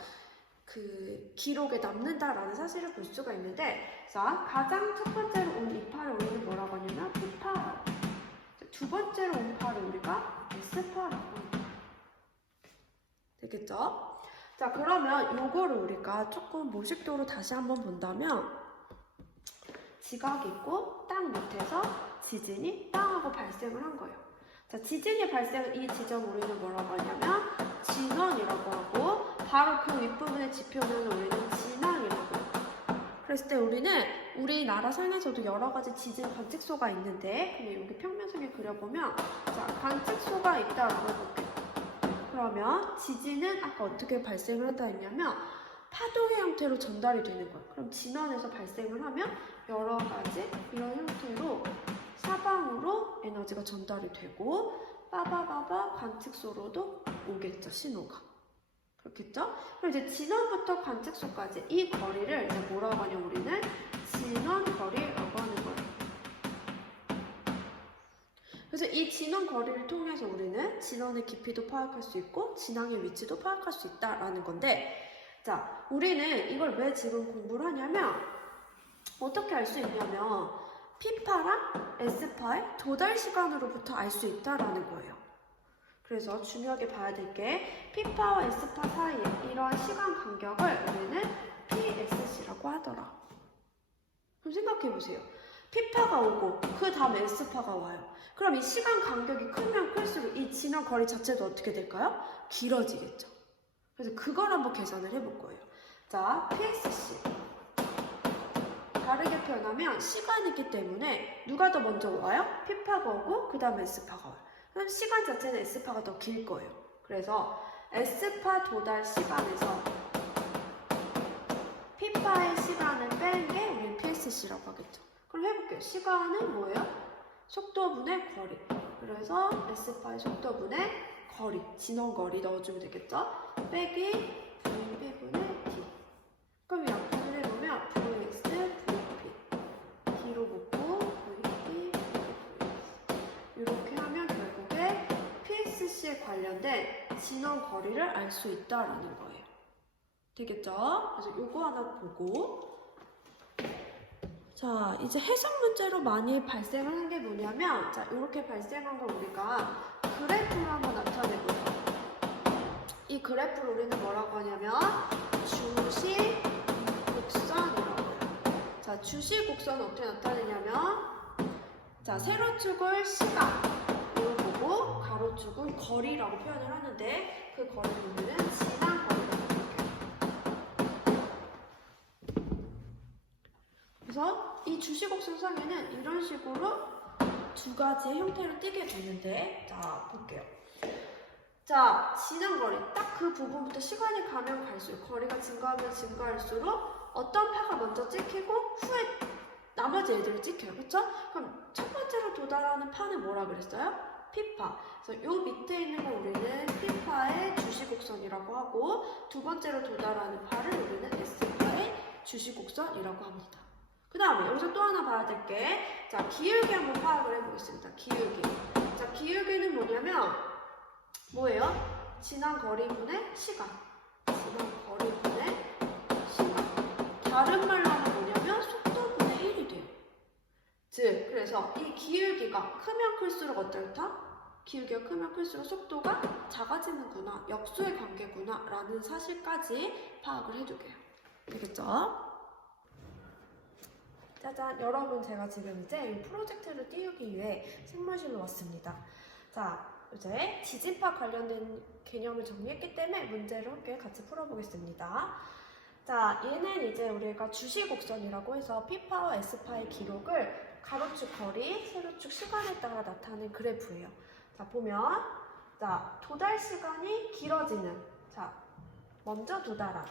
그 기록에 남는다라는 사실을 볼 수가 있는데, 자, 가장 첫 번째로 온 이 파를 우리는 뭐라고 하냐면 P파, 두 번째로 온 파를 우리가 S파라고 합니다. 되겠죠? 자, 그러면 요거를 우리가 조금 모식도로 다시 한번 본다면, 지각이 있고 땅 밑에서 지진이 빵 하고 발생을 한 거예요. 자, 지진이 발생한 이 지점 우리는 뭐라고 하냐면 진원이라고 하고, 바로 그 윗부분의 지표면을 우리는 진앙이라고 해요. 그랬을 때 우리는 우리나라 상에서도 여러 가지 지진 관측소가 있는데, 그냥 여기 평면상에 그려보면, 자, 관측소가 있다라고 해볼게요. 그러면 지진은 아까 어떻게 발생을 한다 했냐면 파동의 형태로 전달이 되는 거예요. 그럼 진원에서 발생을 하면 여러 가지 이런 형태로 사방으로 에너지가 전달이 되고, 빠바바바 관측소로도 오겠죠, 신호가. 그렇겠죠? 그럼 이제 진원부터 관측소까지 이 거리를 이제 뭐라고 하냐, 우리는 진원 거리라고 하는 거예요. 그래서 이 진원 거리를 통해서 우리는 진원의 깊이도 파악할 수 있고 진앙의 위치도 파악할 수 있다라는 건데, 자, 우리는 이걸 왜 지금 공부를 하냐면 어떻게 알 수 있냐면 P파랑 S파의 도달 시간으로부터 알 수 있다라는 거예요. 그래서 중요하게 봐야 될 게 P파와 S파 사이에 이러한 시간 간격을 우리는 PSC라고 하더라. 그럼 생각해 보세요. P파가 오고 그 다음에 S파가 와요. 그럼 이 시간 간격이 크면 클수록 이 진원 거리 자체도 어떻게 될까요? 길어지겠죠. 그래서 그걸 한번 계산을 해볼 거예요. 자, PSC. 다르게 표현하면 시간이 있기 때문에 누가 더 먼저 와요? P파가 오고 그 다음에 S파가 와요. 그럼 시간 자체는 S파가 더 길 거예요. 그래서 S파 도달 시간에서 P파의 시간을 뺀 게 우리 PSC라고 하겠죠. 그럼 해볼게요. 시간은 뭐예요? 속도분의 거리. 그래서 S파의 속도분의 거리, 진원거리 넣어주면 되겠죠? 빼기 VP분의 D. 그럼 약분을 해보면 VX, VP. D로 묶고 VP, 이렇게 하면 결국에 PSC에 관련된 진원거리를 알 수 있다라는 거예요. 되겠죠? 그래서 요거 하나 보고, 자, 이제 해석 문제로 많이 발생을 한 게 뭐냐면, 자, 이렇게 발생한 걸 우리가 그래프로 한번 나타내보죠. 이 그래프를 우리는 뭐라고 하냐면 주시 곡선이라고 해요. 자, 주시 곡선은 어떻게 나타내냐면, 자, 세로축을 시간으로 보고 가로축은 거리라고 표현을 하는데, 그 거리를 우리는 진앙 거리라고 볼게요. 그래서 이 주시곡선 상에는 이런 식으로 두 가지의 형태로 띄게 되는데, 자, 볼게요. 자, 진앙거리. 딱 그 부분부터 시간이 가면 갈수록, 거리가 증가하면 증가할수록 어떤 파가 먼저 찍히고 후에 나머지 애들이 찍혀요. 그쵸? 그럼 첫 번째로 도달하는 파는 뭐라 그랬어요? P파. 그래서 요 밑에 있는 거 우리는 P파의 주시곡선이라고 하고, 두 번째로 도달하는 파를 우리는 S파의 주시곡선이라고 합니다. 그 다음에 여기서 또 하나 봐야 될 게, 자, 기울기 한번 파악을 해보겠습니다. 기울기. 자, 기울기는 뭐냐면 뭐예요? 진한 거리분의 시간. 진한 거리분의 시간. 다른 말로 하면 뭐냐면 속도분의 1이 돼요. 즉, 그래서 이 기울기가 크면 클수록 어떨까? 기울기가 크면 클수록 속도가 작아지는구나, 역수의 관계구나 라는 사실까지 파악을 해주게요. 되겠죠? 짜잔! 여러분, 제가 지금 이제 이 프로젝트를 띄우기 위해 생물실로 왔습니다. 자, 이제 지진파 관련된 개념을 정리했기 때문에 문제를 함께 같이 풀어보겠습니다. 자, 얘는 이제 우리가 주시곡선이라고 해서 P파와 S파의 기록을 가로축 거리, 세로축 시간에 따라 나타낸 그래프예요. 자, 보면 자, 도달 시간이 길어지는, 자, 먼저 도달한,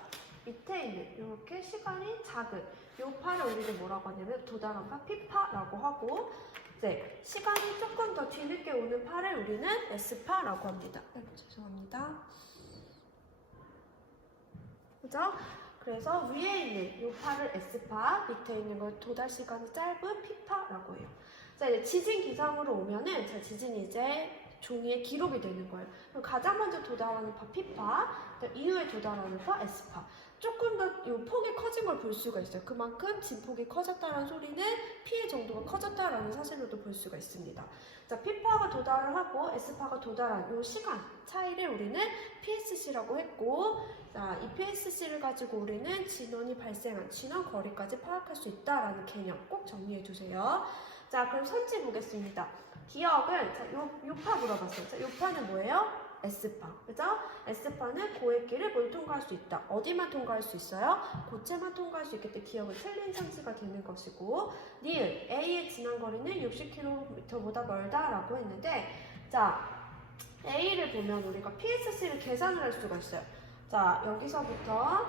밑에 있는 이렇게 시간이 작은 요 파를 우리는 뭐라고 하냐면 도달한 파 P파라고 하고, 이제 시간이 조금 더 뒤늦게 오는 파를 우리는 S파라고 합니다. 죄송합니다. 그죠? 그래서 위에 있는 요 파를 S파, 밑에 있는 걸 도달 시간이 짧은 P파라고 해요. 자, 이제 지진 기상으로 오면은, 자, 지진이 이제 종이에 기록이 되는 거예요. 그럼 가장 먼저 도달하는 파 P파, 이후에 도달하는 파 S파. 조금 더 이 폭이 커진 걸 볼 수가 있어요. 그만큼 진폭이 커졌다는 소리는 피해 정도가 커졌다라는 사실로도 볼 수가 있습니다. 자, P파가 도달을 하고 S파가 도달한 이 시간 차이를 우리는 PSC라고 했고, 자, 이 PSC를 가지고 우리는 진원이 발생한 진원 거리까지 파악할 수 있다라는 개념 꼭 정리해 두세요. 자, 그럼 선지 보겠습니다. 기억은, 자, 요 파 물어봤어요. 자, 요 파는 뭐예요? S파. 그죠? S파는 고액길을 뭘 통과할 수 있다. 어디만 통과할 수 있어요? 고체만 통과할 수 있기 때문에 기억은 틀린 선지가 되는 것이고, 니은, A의 지난 거리는 60km보다 멀다라고 했는데, 자, A를 보면 우리가 PSC를 계산을 할 수가 있어요. 자, 여기서부터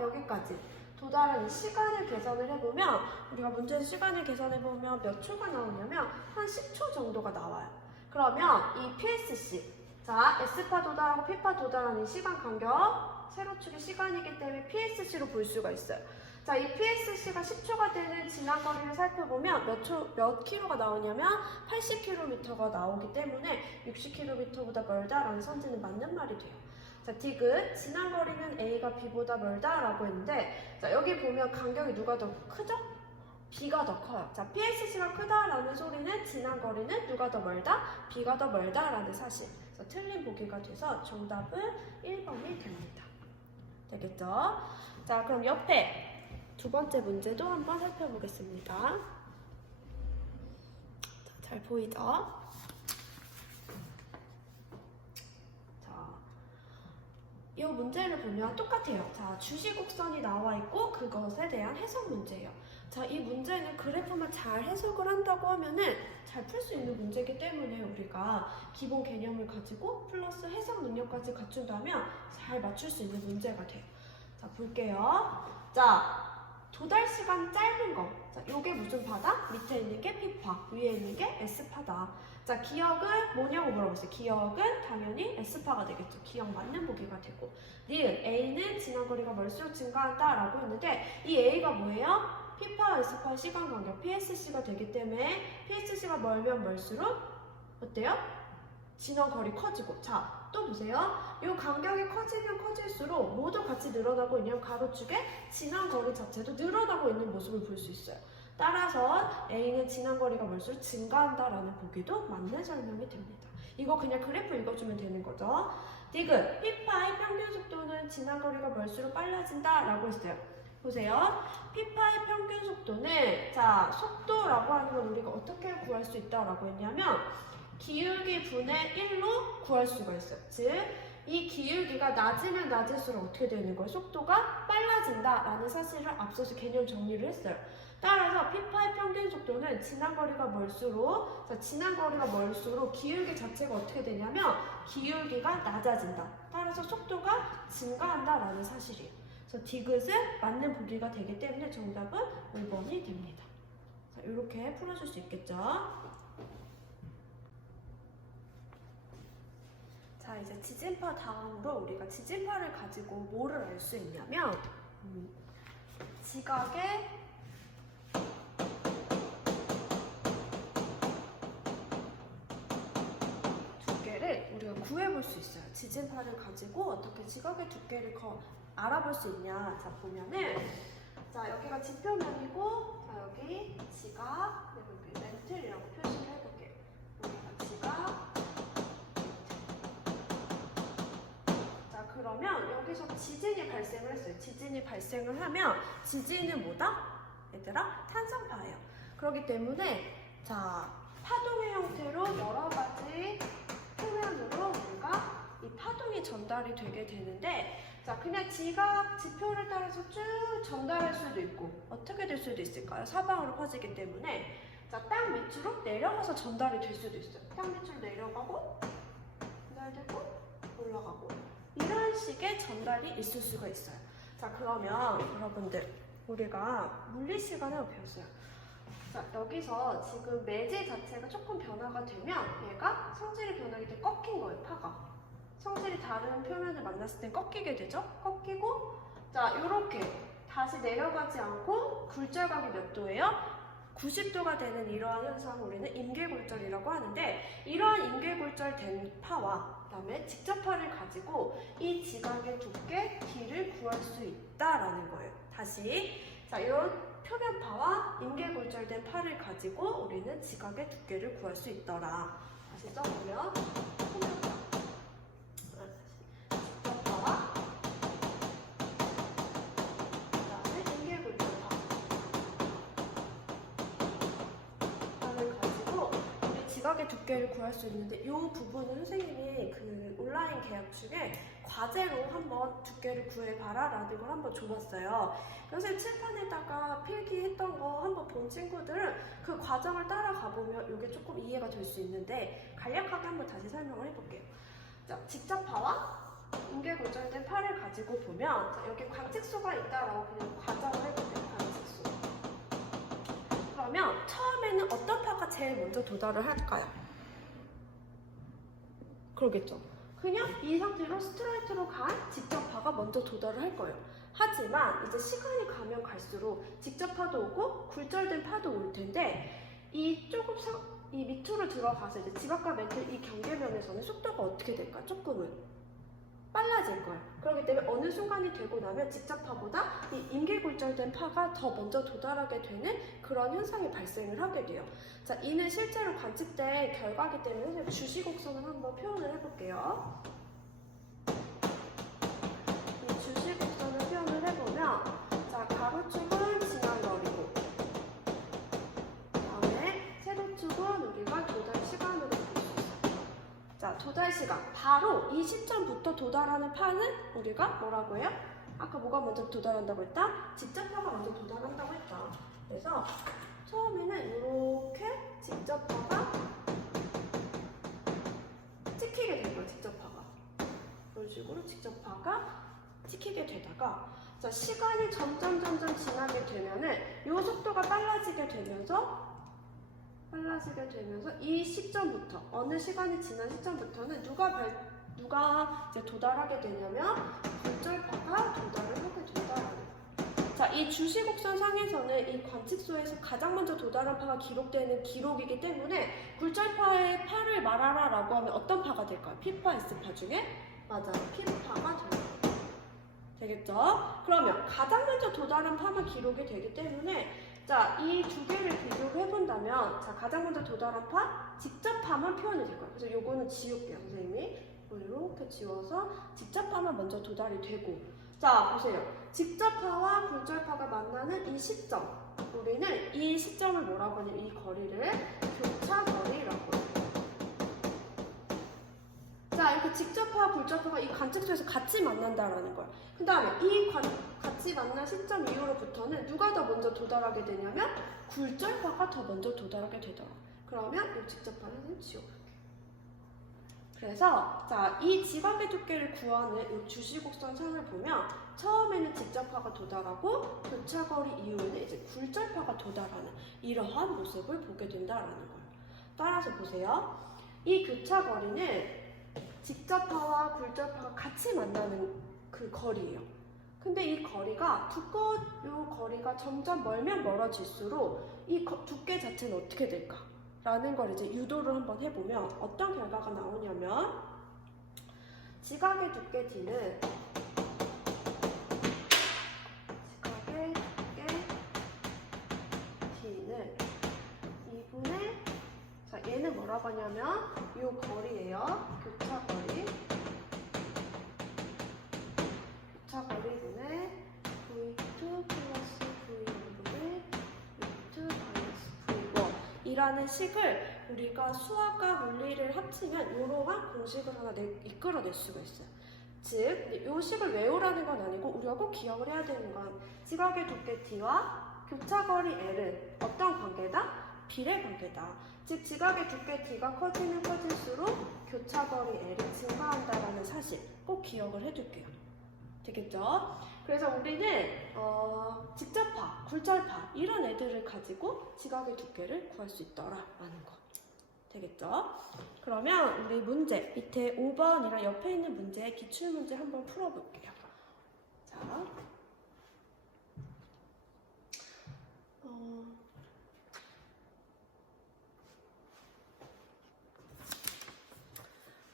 여기까지 도달한 이 시간을 계산을 해보면, 우리가 문제에서 시간을 계산해보면 몇 초가 나오냐면 한 10초 정도가 나와요. 그러면 이 PSC, 자, S파 도달하고 P파 도달하는 시간 간격, 세로축의 시간이기 때문에 PSC로 볼 수가 있어요. 자, 이 PSC가 10초가 되는 지난 거리를 살펴보면 몇 킬로가 나오냐면 80km가 나오기 때문에 60km보다 멀다라는 선지는 맞는 말이 돼요. 자, 디귿, 지난 거리는 A가 B보다 멀다라고 했는데, 자, 여기 보면 간격이 누가 더 크죠? B가 더 커요. 자, PSC가 크다라는 소리는 지난 거리는 누가 더 멀다? B가 더 멀다라는 사실. 그래서 틀린 보기가 돼서 정답은 1번이 됩니다. 되겠죠? 자, 그럼 옆에 두 번째 문제도 한번 살펴보겠습니다. 자, 잘 보이죠? 이 문제를 보면 똑같아요. 자, 주시곡선이 나와 있고 그것에 대한 해석 문제예요. 자, 이 문제는 그래프만 잘 해석을 한다고 하면은 잘 풀 수 있는 문제이기 때문에 우리가 기본 개념을 가지고 플러스 해석 능력까지 갖춘다면 잘 맞출 수 있는 문제가 돼요. 자, 볼게요. 자, 도달 시간 짧은 거. 자, 요게 무슨 파다? 밑에 있는 게 P파, 위에 있는 게 S파다. 자, 기억은 뭐냐고 물어봤어요. 기억은 당연히 S파가 되겠죠. 기억 맞는 보기가 되고. 니은, A는 지난 거리가 멀수록 증가한다 라고 했는데, 이 A가 뭐예요? P파와 S파의 시간 간격 PSC가 되기 때문에 PSC가 멀면 멀수록 어때요? 지난 거리 커지고. 자, 또 보세요. 이 간격이 커지면 커질수록 모두 같이 늘어나고 있는 가로축에 지난 거리 자체도 늘어나고 있는 모습을 볼 수 있어요. 따라서 A는 지난 거리가 멀수록 증가한다라는 보기도 맞는 설명이 됩니다. 이거 그냥 그래프 읽어주면 되는 거죠. 디귿, P파의 평균 속도는 지난 거리가 멀수록 빨라진다라고 했어요. 보세요. P파의 평균 속도는, 자, 속도라고 하는 건 우리가 어떻게 구할 수 있다라고 했냐면 기울기 분의 1로 구할 수가 있어요. 즉, 이 기울기가 낮으면 낮을수록 어떻게 되는 거예요? 속도가 빨라진다라는 사실을 앞서서 개념 정리를 했어요. 따라서 P파의 평균 속도는 지난 거리가 멀수록, 자, 지난 거리가 멀수록 기울기 자체가 어떻게 되냐면 기울기가 낮아진다. 따라서 속도가 증가한다라는 사실이에요. 그래서 디귿은 맞는 보기가 되기 때문에 정답은 5번이 됩니다. 자, 이렇게 풀어줄 수 있겠죠? 자, 이제 지진파 다음으로 우리가 지진파를 가지고 뭐를 알 수 있냐면 지각의 두께를 우리가 구해볼 수 있어요. 지진파를 가지고 어떻게 지각의 두께를 알아볼 수 있냐. 자, 보면은, 자, 여기가 지표면이고, 자, 여기 지각, 여기 렌틀이라고 표시를 해볼게요. 여기가 지각. 자, 그러면 여기서 지진이 발생을 했어요. 지진이 발생을 하면 지진은 뭐다? 얘들아? 탄성파예요. 그렇기 때문에 자, 파동의 형태로 여러 가지 표면으로 우리가 이 파동이 전달이 되게 되는데, 자, 그냥 지표를 따라서 쭉 전달할 수도 있고, 어떻게 될 수도 있을까요? 사방으로 퍼지기 때문에. 자, 땅 밑으로 내려가서 전달이 될 수도 있어요. 땅 밑으로 내려가고, 전달되고, 올라가고. 이런 식의 전달이 있을 수가 있어요. 자, 그러면 여러분들, 우리가 물리 시간을 배웠어요. 자, 여기서 지금 매제 자체가 조금 변화가 되면 얘가 성질이 변하게 돼 꺾인 거예요, 파가. 성질이 다른 표면을 만났을 땐 꺾이게 되죠? 꺾이고, 자, 요렇게 다시 내려가지 않고 굴절각이 몇 도예요? 90도가 되는 이러한 현상을 우리는 임계굴절이라고 하는데, 이러한 임계굴절된 파와 그다음에 직접파를 가지고 이 지각의 두께, 길을 구할 수 있다라는 거예요. 다시, 자, 이런 표면파와 임계굴절된 파를 가지고 우리는 지각의 두께를 구할 수 있더라. 다시 써보면 표면파, 직접파와 그다음에 임계굴절파 파를 가지고 우리 지각의 두께를 구할 수 있는데, 이 부분은 선생님이 그 온라인 계약 중에 과제로 한번 두께를 구해봐라 라는 걸 한번 줘봤어요. 그래서 칠판에다가 필기했던 거 한번 본 친구들은 그 과정을 따라가 보면 이게 조금 이해가 될 수 있는데, 간략하게 한번 다시 설명을 해볼게요. 자, 직접파와 임계굴절된 파를 가지고 보면, 자, 여기 관측소가 있다라고 그냥 가정을 해볼게요. 관측소. 그러면 처음에는 어떤 파가 제일 먼저 도달을 할까요? 그러겠죠. 그냥 이 상태로 스트레이트로 간 직접파가 먼저 도달을 할 거예요. 하지만 이제 시간이 가면 갈수록 직접파도 오고 굴절된 파도 올 텐데, 이 밑으로 들어가서 이제 지각과 멘틀 이 경계면에서는 속도가 어떻게 될까? 조금은 빨라질 거예요. 그렇기 때문에 어느 순간이 되고 나면 직접파보다 이 임계굴절된 파가 더 먼저 도달하게 되는 그런 현상이 발생을 하게 돼요. 자, 이는 실제로 관측된 결과이기 때문에 주시곡선을 한번 표현을 해볼게요. 이 주시곡선을 표현을 해보면, 자, 가로축은 지난 거리고, 그 다음에 세로축은 우리가 도달 시간으로 볼 수 있어요. 자, 도달 시간. 바로 이 시점부터 도달하는 파는 우리가 뭐라고 해요? 아까 뭐가 먼저 도달한다고 했다? 직접파가 먼저 도달한다고 했다. 그래서 처음에는 이렇게 직접파가 찍히게 된 거예요. 직접파가. 이런 식으로 직접파가 찍히게 되다가, 자, 시간이 점점 지나게 되면은 이 속도가 빨라지게 되면서 이 시점부터, 어느 시간이 지난 시점부터는 누가 이제 도달하게 되냐면 굴절파가 도달을 하게 된다라는 거예요. 자, 이 주시곡선 상에서는 이 관측소에서 가장 먼저 도달한 파가 기록되는 기록이기 때문에 굴절파의 파를 말하라 라고 하면 어떤 파가 될까요? P파, S파 중에? 맞아요. P파가 되겠죠? 그러면 가장 먼저 도달한 파만 기록이 되기 때문에, 자, 이 두 개를 비교를 해본다면, 자, 가장 먼저 도달한 파, 직접파만 표현이 될 거예요. 그래서 요거는 지울게요, 선생님이. 이렇게 지워서 직접파만 먼저 도달이 되고, 자, 보세요. 직접파와 굴절파가 만나는 이 시점, 우리는 이 시점을 뭐라고 하냐면 이 거리를 교차거리라고 해요. 자, 이렇게 직접파와 굴절파가 이 관측소에서 같이 만난다라는 거예요. 그 다음에 이 같이 만난 시점 이후로부터는 누가 더 먼저 도달하게 되냐면 굴절파가 더 먼저 도달하게 되더라. 그러면 이 직접파는 지워볼게요. 그래서, 자, 이 지각의 두께를 구하는 이 주시곡선 상을 보면 처음에는 직접파가 도달하고 교차거리 이후에는 이제 굴절파가 도달하는 이러한 모습을 보게 된다라는 거예요. 따라서 보세요. 이 교차거리는 직접파와 굴절파가 같이 만나는 그 거리예요. 근데 이 거리가 요 거리가 점점 멀면 멀어질수록 이 두께 자체는 어떻게 될까? 라는 걸 이제 유도를 한번 해보면 어떤 결과가 나오냐면, 지각의 두께 D는 2분의, 자, 얘는 뭐라고 하냐면 요 거리예요. 교차거리분의 V2 플러스 V1분의 이라는 식을 우리가 수학과 물리를 합치면 이러한 공식을 하나 이끌어낼 수가 있어요. 즉, 이 식을 외우라는 건 아니고 우리가 꼭 기억을 해야 되는 건 지각의 두께 D와 교차거리 L은 어떤 관계다? 비례 관계다. 즉, 지각의 두께 D가 커지면 커질수록 교차거리 L이 증가한다라는 사실 꼭 기억을 해둘게요. 되겠죠? 그래서 우리는 직접파, 굴절파 이런 애들을 가지고 지각의 두께를 구할 수 있더라라는 거. 되겠죠? 그러면 우리 문제 밑에 5번이랑 옆에 있는 문제 기출문제 한번 풀어볼게요.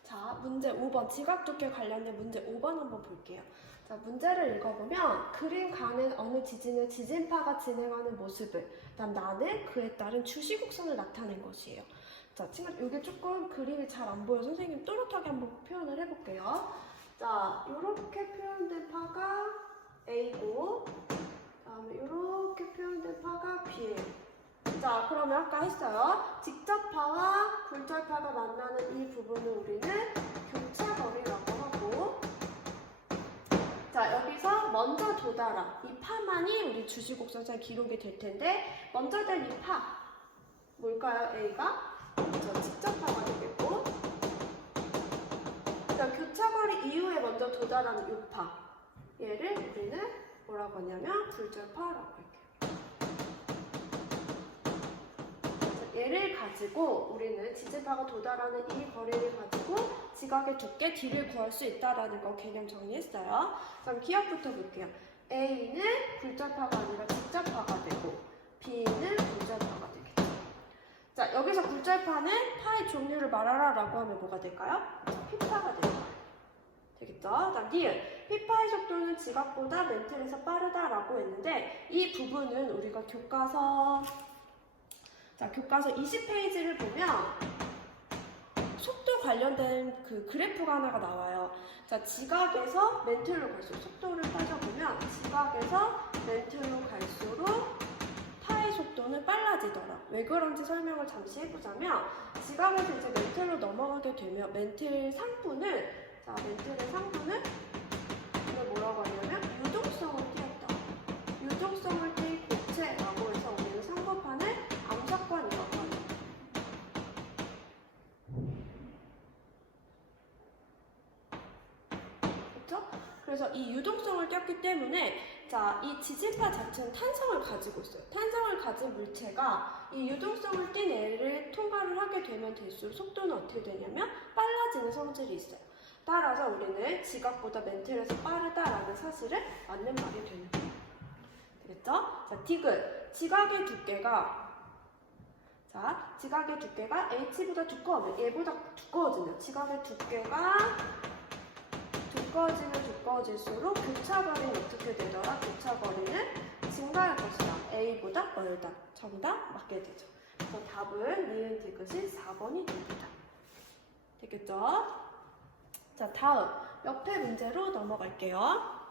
자, 문제 5번 지각 두께 관련된 문제 5번 한번 볼게요. 자, 문제를 읽어보면 그림 가는 어느 지진의 지진파가 진행하는 모습을 나는 그에 따른 주시곡선을 나타낸 것이에요. 자, 친구들 이게 조금 그림이 잘 안 보여. 선생님 또렷하게 한번 표현을 해볼게요. 자, 이렇게 표현된 파가 A고 다음에 이렇게 표현된 파가 B예요. 자, 그러면 아까 했어요. 직접파와 굴절파가 만나는 이 부분을 우리는 교차거리라고 하고, 자, 여기서 먼저 도달한 이 파만이 우리 주시곡선상 기록이 될 텐데, 먼저 된 이 파 뭘까요? A가 직접파가 되겠고, 자, 교차거리 이후에 먼저 도달하는 이 파, 얘를 우리는 뭐라고 하냐면 굴절파라고 할게요. 얘를 가지고 우리는 지진파가 도달하는 이 거리를 가지고 지각의 두께 D를 구할 수 있다는 거 개념 정리했어요. 그럼 기억부터 볼게요. A는 굴절파가 아니라 직접파가 되고 B는 굴절파가 되겠죠. 자, 여기서 굴절파는 파의 종류를 말하라 라고 하면 뭐가 될까요? P파가 될까요? 되겠죠? 다음 니은 P파의 속도는 지각보다 멘틀에서 빠르다라고 했는데 이 부분은 우리가 교과서 20페이지를 보면 속도 관련된 그 그래프가 하나가 나와요. 자, 지각에서 멘틀로 갈수록 속도를 따져보면 지각에서 멘틀로 갈수록 파의 속도는 빨라지더라. 왜 그런지 설명을 잠시 해보자면 지각에서 이제 멘틀로 넘어가게 되면 멘틀의 상부는 뭐라고 하냐면 유동성을 띄었다. 유동성을 띈 고체라고 해서 우리는 상부판을 암석관이라고 합니다. 그렇죠? 그래서 이 유동성을 띄었기 때문에 자, 이 지진파 자체는 탄성을 가지고 있어요. 탄성을 가진 물체가 이 유동성을 띈 애를 통과를 하게 되면 될수록 속도는 어떻게 되냐면 빨라지는 성질이 있어요. 따라서 우리는 지각보다 멘틀에서 빠르다라는 사실을 맞는 말이 되는 거예요. 되겠죠? 자, 디귿. 지각의 두께가 H보다 두꺼우면 얘보다 두꺼워지면 지각의 두께가 두꺼워질수록 교차거리는 어떻게 되더라? 교차거리는 증가할 것이다. A보다 멀다. 정답 맞게 되죠. 그래서 답은 니은 디귿이 4번이 됩니다. 되겠죠? 자, 다음 옆에 문제로 넘어갈게요.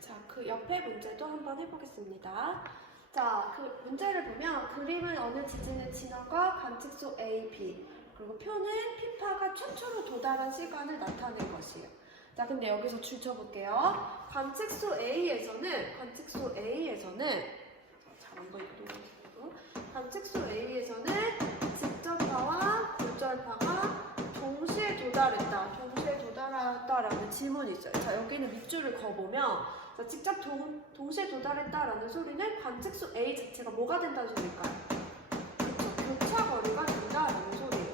자, 그 옆에 문제도 한번 해보겠습니다. 자, 그 문제를 보면 그림은 어느 지진의 진원과 관측소 A, B 그리고 표는 P파가 최초로 도달한 시간을 나타낸 것이에요. 자, 근데 여기서 줄 쳐볼게요. 관측소 A에서는 잘 안 보이거든요. 관측소 A에서는 직접파와 굴절파가 동시에 도달했다라는 질문이 있어요. 자, 여기는 밑줄을 그어보면 자, 직접 동시에 도달했다라는 소리는 관측소 A 자체가 뭐가 된다는 소리일까요? 교차거리가 된다라는 소리예요.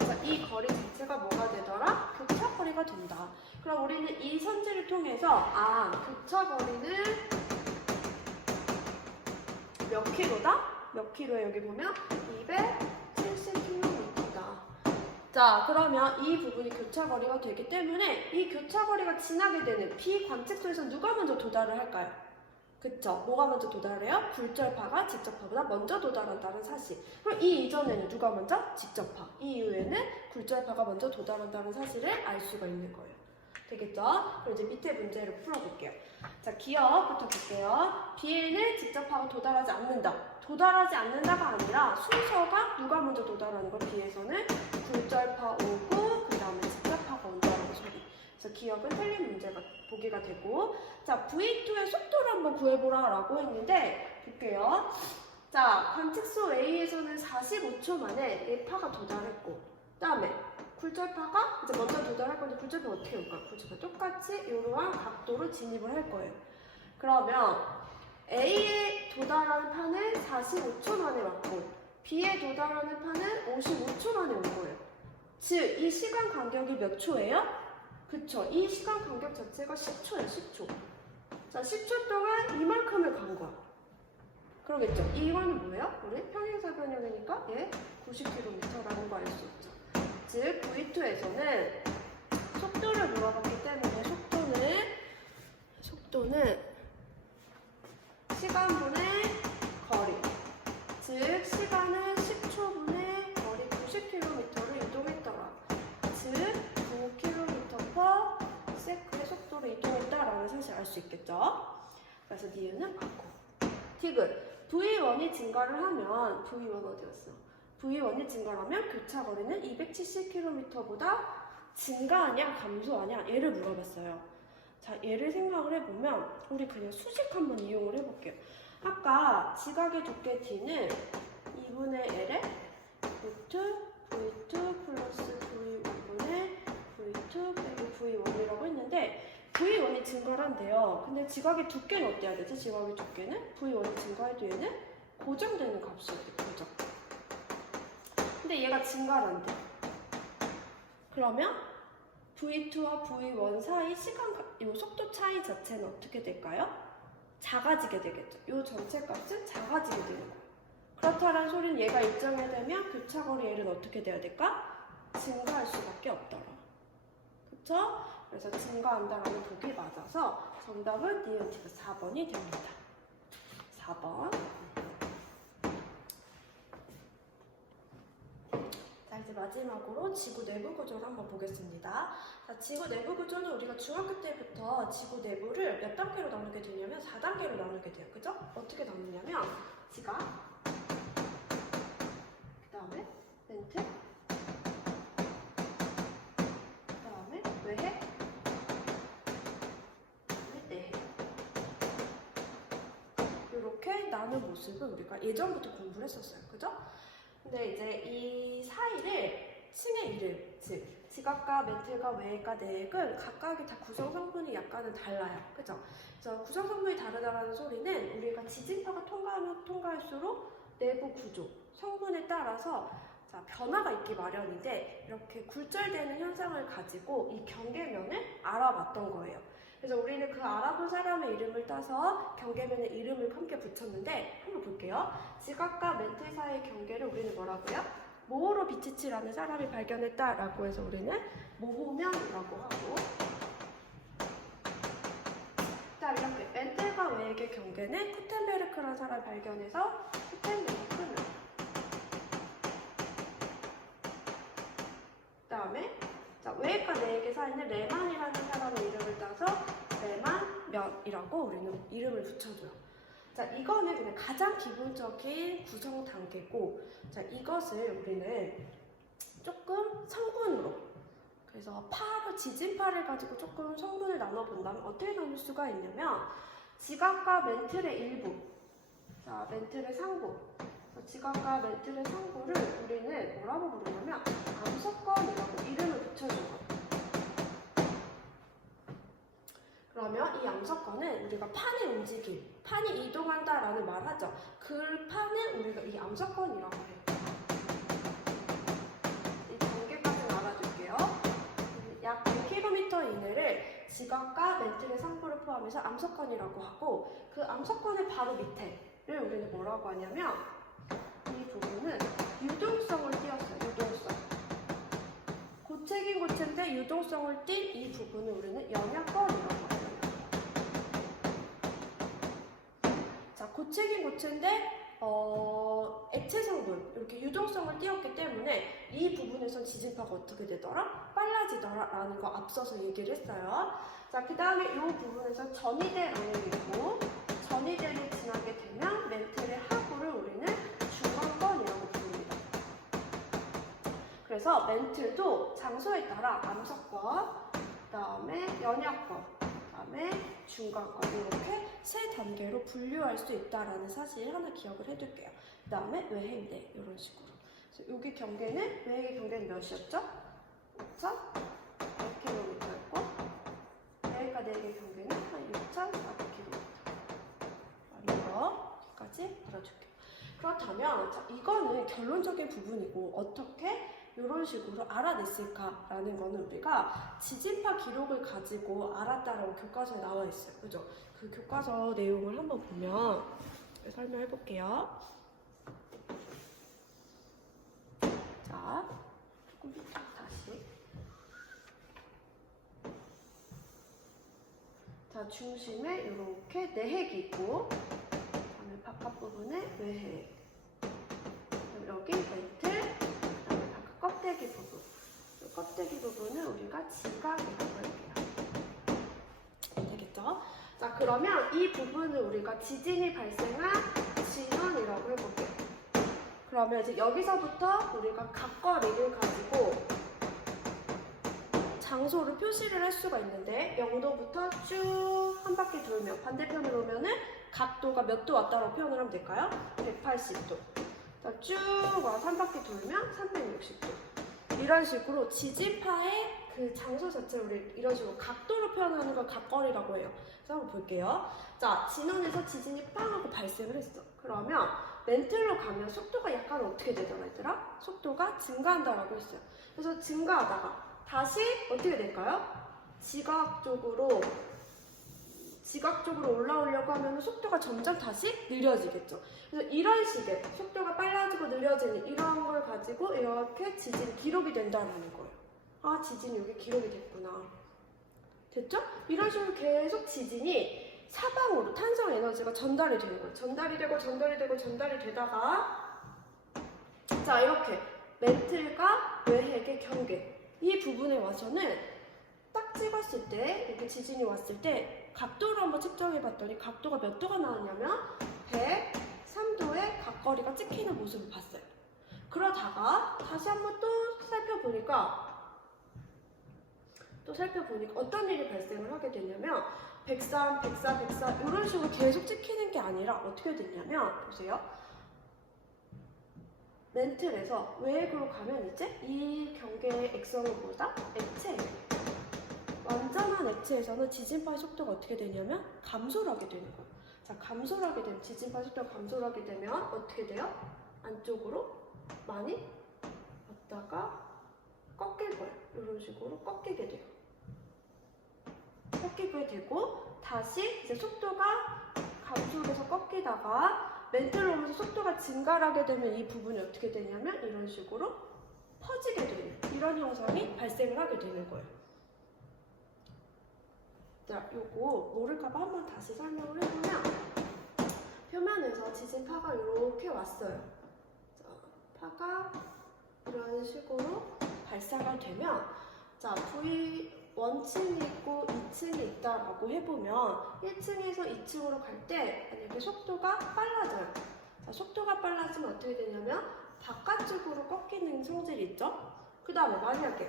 자, 이 거리 자체가 뭐가 되더라? 교차거리가 된다. 그럼 우리는 이 선지를 통해서 교차거리는 몇 킬로다? 몇 킬로에 여기 보면 270km다. 자, 그러면 이 부분이 교차거리가 되기 때문에 이 교차거리가 지나게 되는 비관측소에서 누가 먼저 도달을 할까요? 그쵸? 뭐가 먼저 도달을 해요? 굴절파가 직접파보다 먼저 도달한다는 사실. 그럼 이 이전에는 누가 먼저? 직접파. 이 이후에는 굴절파가 먼저 도달한다는 사실을 알 수가 있는 거예요. 되겠죠? 그럼 이제 밑에 문제를 풀어볼게요. 자, 기억부터 볼게요. B에는 직접파가 도달하지 않는다. 도달하지 않는다가 아니라 순서가 누가 먼저 도달하는 것 비해서는 굴절파 오고 그 다음에 직접파가 온다는 소리. 그래서 기억은 틀린 문제가 보기가 되고, 자 V2의 속도를 한번 구해보라 라고 했는데 볼게요. 자 관측소 A에서는 45초 만에 A파가 도달했고, 그 다음에 굴절파가 이제 먼저 도달할 건데 굴절파 어떻게 올까? 굴절파 똑같이 이러한 각도로 진입을 할 거예요. 그러면 A에 도달하는 파는 45초 만에 왔고 B에 도달하는 파는 55초 만에 온 거예요. 즉 이 시간 간격이 몇 초예요? 그쵸, 이 시간 간격 자체가 10초예요. 10초. 자 10초 동안 이만큼을 간 거야. 그러겠죠? 이거는 뭐예요? 우리 평행사 변형이니까 얘 90km라는 거 알 수 있죠. 즉 V2에서는 속도를 물어봤기 때문에 속도는 시간분의 거리, 즉 시간은 10초분의 거리 90km를 이동했더라. 즉 9km/s의 속도로 이동했다라는 사실을 알 수 있겠죠. 그래서 니은은 맞고. 디귿, V1이 증가를 하면 V1 어디였어? V1이 증가하면 교차 거리는 270km보다 증가하냐 감소하냐 얘를 물어봤어요. 자 얘를 생각을 해보면 우리 그냥 수식 한번 이용을 해볼게요. 아까 지각의 두께 D는 2분의 L에 루트 V2 플러스 V1분의 V2 빼기 V1이라고 했는데 V1이 증가를 한대요. 근데 지각의 두께는 어때야 되지? 지각의 두께는 V1이 증가해도 얘는 고정되는 값이에요. 고정. 근데 얘가 증가를 한대. 그러면 V2와 V1 사이 요 속도 차이 자체는 어떻게 될까요? 작아지게 되겠죠. 요 전체 값은 작아지게 되는 거예요. 그렇다는 소리는 얘가 일정이 되면 교차거리 L은 어떻게 돼야 될까? 증가할 수밖에 없더라. 그쵸? 그래서 증가한다라는 보기 맞아서 정답은 니은 디귿 4번이 됩니다. 4번. 자 이제 마지막으로 지구 내부 구조를 한번 보겠습니다. 자 지구 내부 구조는 우리가 중학교 때부터 지구 내부를 몇 단계로 나누게 되냐면 4단계로 나누게 돼요. 그죠? 어떻게 나누냐면 지각, 그 다음에 멘트, 그 다음에 외핵, 내핵. 이렇게 나눈 모습을 우리가 예전부터 공부를 했었어요. 그죠? 근데 이제 이 사이를 층의 이름, 즉 지각과 멘틀과 외핵과 내핵은 각각이 다 구성 성분이 약간은 달라요. 그죠? 그래서 구성 성분이 다르다는 소리는 우리가 지진파가 통과하면 통과할수록 내부 구조, 성분에 따라서 자, 변화가 있기 마련인데 이렇게 굴절되는 현상을 가지고 이 경계면을 알아봤던 거예요. 그래서 우리는 그 알아본 사람의 이름을 따서 경계면에 이름을 함께 붙였는데 한번 볼게요. 지각과 멘틀 사이의 경계를 우리는 뭐라고요? 모호로 비치치라는 사람이 발견했다라고 해서 우리는 모호면이라고 하고, 자 이렇게 멘틀과 외핵의 경계는 쿠텐베르크라는 사람이 발견해서 쿠텐베르크면, 그 다음에 자, 외핵과 내핵의 사이는 레만이라는 사람의 이름을 따서 레만면이라고 우리는 이름을 붙여줘요. 자, 이거는 그냥 가장 기본적인 구성 단계고, 자, 이것을 우리는 조금 성분으로, 그래서 파로 지진파를 가지고 조금 성분을 나눠본다면 어떻게 나눌 수가 있냐면 지각과 멘틀의 일부, 자, 멘틀의 상부, 지각과 멘틀의 상부를 우리는 뭐라고 부르냐면 암석권이라고 이름을 붙여줘요. 그러면 이 암석권은 우리가 판의 움직임, 판이 이동한다라는 말 하죠. 그 판은 우리가 이 암석권이라고 해요. 이 경계까지 알아둘게요. 약 100km 이내를 지각과 멘틀의 상부를 포함해서 암석권이라고 하고, 그 암석권의 바로 밑에를 우리는 뭐라고 하냐면 이 부분은 유동성을 띄었어요. 유동성. 고체긴 고체인데 유동성을 띈 이 부분을 우리는 영역권이라고 해요. 자, 고체긴 고체인데 액체 성분 이렇게 유동성을 띄었기 때문에 이 부분에선 지진파가 어떻게 되더라? 빨라지더라라는 거 앞서서 얘기를 했어요. 자, 그 다음에 이 부분에서 전이대라는 게 있고, 전이대를 지나게 되면 멘틀의 하부를 우리는 그래서 멘틀도 장소에 따라 암석권, 그다음에 연약권, 그다음에 중간권 이렇게 세 단계로 분류할 수 있다라는 사실 하나 기억을 해둘게요. 그다음에 외행대 이런 식으로. 그래서 여기 경계는 외행의 경계는 몇이었죠? 5,100km였고 여기가 4개 경계는 한 6,400km. 이거까지 들어줄게요. 그렇다면 자, 이거는 결론적인 부분이고 어떻게 이런 식으로 알아냈을까라는 거는 우리가 지진파 기록을 가지고 알았다라고 교과서에 나와 있어요. 그죠? 그 교과서 내용을 한번 보면 설명해 볼게요. 자, 조금 다시. 자, 중심에 이렇게 내핵이 있고, 그다음에 바깥 부분에 외핵. 여기 멘틀, 그다음에 바깥 껍데기 부분. 이 껍데기 부분은 우리가 지각이라고 할게요. 되겠죠? 자, 그러면 이 부분을 우리가 지진이 발생한 진원이라고 해볼게요. 그러면 이제 여기서부터 우리가 각거리를 가지고 장소를 표시를 할 수가 있는데 0도부터 쭉 한 바퀴 돌면 반대편으로 오면은 각도가 몇 도 왔다고 표현을 하면 될까요? 180도. 자, 쭉 와서 한 바퀴 돌면 360도. 이런 식으로 지진파의 그 장소 자체를 우리 이런 식으로 각도로 표현하는 걸 각거리라고 해요. 그래서 한번 볼게요. 자, 진원에서 지진이 빵 하고 발생을 했어. 그러면 멘틀로 가면 속도가 약간 어떻게 되잖아, 얘들아? 속도가 증가한다라고 했어요. 그래서 증가하다가 다시 어떻게 될까요? 지각적으로 올라오려고 하면 속도가 점점 다시 느려지겠죠. 그래서 이런 식의 속도가 빨라지고 느려지는 이런 걸 가지고 이렇게 지진이 기록이 된다는 거예요. 아, 지진이 여기 기록이 됐구나. 됐죠? 이런 식으로 계속 지진이 사방으로 탄성 에너지가 전달이 되는 거예요. 전달이 되다가 자, 이렇게 멘틀과 외핵의 경계 이 부분에 와서는 딱 찍었을 때 이렇게 지진이 왔을 때 각도를 한번 측정해 봤더니 각도가 몇 도가 나왔냐면 103도의 각거리가 찍히는 모습을 봤어요. 그러다가 다시 한번 또 살펴보니까 어떤 일이 발생을 하게 되냐면 103, 104, 104 이런 식으로 계속 찍히는 게 아니라 어떻게 됐냐면 보세요. 멘틀에서 외핵으로 가면 이제 이 경계의 액성은 뭐다? 액체예요. 완전한 액체에서는 지진파의 속도가 어떻게 되냐면 감소를 하게 되는 거예요. 자, 감소를 하게 되면 지진파의 속도가 감소를 하게 되면 어떻게 돼요? 안쪽으로 많이 왔다가 꺾일 거예요. 이런 식으로 꺾이게 돼요. 꺾이게 되고 다시 이제 속도가 감소해서 꺾이다가 멘틀로 오면서 속도가 증가하게 되면 이 부분이 어떻게 되냐면 이런 식으로 퍼지게 되는 이런 현상이 발생을 하게 되는 거예요. 자, 요거 모를까봐 한번 다시 설명을 해보면 표면에서 지진파가 이렇게 왔어요. 자, 파가 이런 식으로 발사가 되면 자, V 원층이 있고 2층이 있다라고 해보면 1층에서 2층으로 갈 때 만약에 속도가 빨라져요. 자, 속도가 빨라지면 어떻게 되냐면 바깥쪽으로 꺾이는 성질이 있죠. 그 다음에 만약에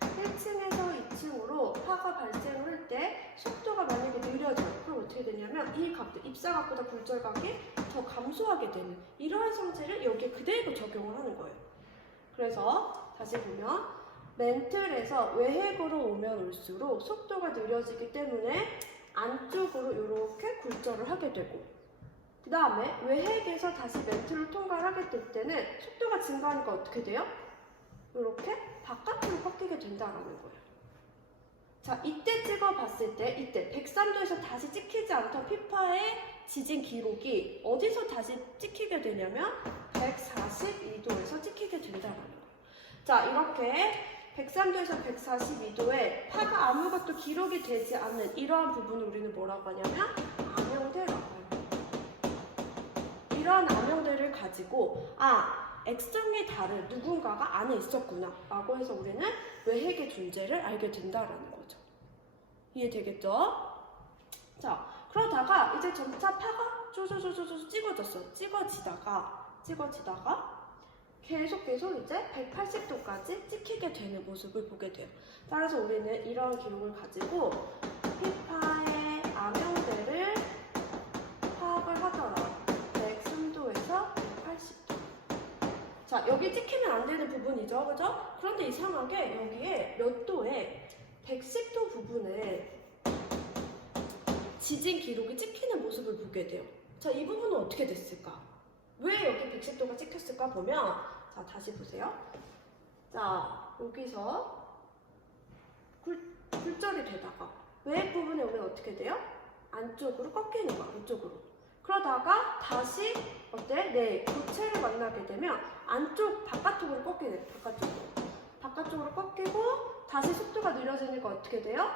1층에서 2층으로 파가 발생을 할 때 속도가 만약에 느려져요. 그럼 어떻게 되냐면 이 각도, 입사각보다 굴절각이 더 감소하게 되는 이러한 성질을 여기에 그대로 적용을 하는 거예요. 그래서 다시 보면 멘틀에서 외핵으로 오면 올수록 속도가 느려지기 때문에 안쪽으로 이렇게 굴절을 하게 되고 그 다음에 외핵에서 다시 멘틀을 통과를 하게 될 때는 속도가 증가하니까 어떻게 돼요? 이렇게 바깥으로 꺾이게 된다라는 거예요. 자, 이때 찍어봤을 때 이때 103도에서 다시 찍히지 않던 피파의 지진 기록이 어디서 다시 찍히게 되냐면 142도에서 찍히게 된다라는 거예요. 자, 이렇게 103도에서 142도에 파가 아무것도 기록이 되지 않는 이러한 부분을 우리는 뭐라고 하냐면 암형대라고 해요. 이러한 암형대를 가지고 액성의 달을 누군가가 안에 있었구나 라고 해서 우리는 외핵의 존재를 알게 된다라는 거죠. 이해되겠죠? 자, 그러다가 이제 점차 파가 쪼쪼쪼쪼 찍어졌어. 찍어지다가 계속 이제 180도까지 찍히게 되는 모습을 보게 돼요. 따라서 우리는 이런 기록을 가지고 피파의 암형대를 파악을 하더라고요. 103도에서 180도. 자, 여기 찍히면 안 되는 부분이죠. 그죠? 그런데 이상하게 여기에 몇 도에 110도 부분에 지진 기록이 찍히는 모습을 보게 돼요. 자, 이 부분은 어떻게 됐을까? 왜 여기 110도가 찍혔을까 보면, 자, 다시 보세요. 자, 여기서 굴절이 되다가 외액 부분에 우리는 어떻게 돼요? 안쪽으로 꺾이는 거야, 안쪽으로. 그러다가 다시 어때? 네, 고체를 만나게 되면 바깥쪽으로 꺾이네, 바깥쪽으로 꺾이고 다시 속도가 느려지니까 어떻게 돼요?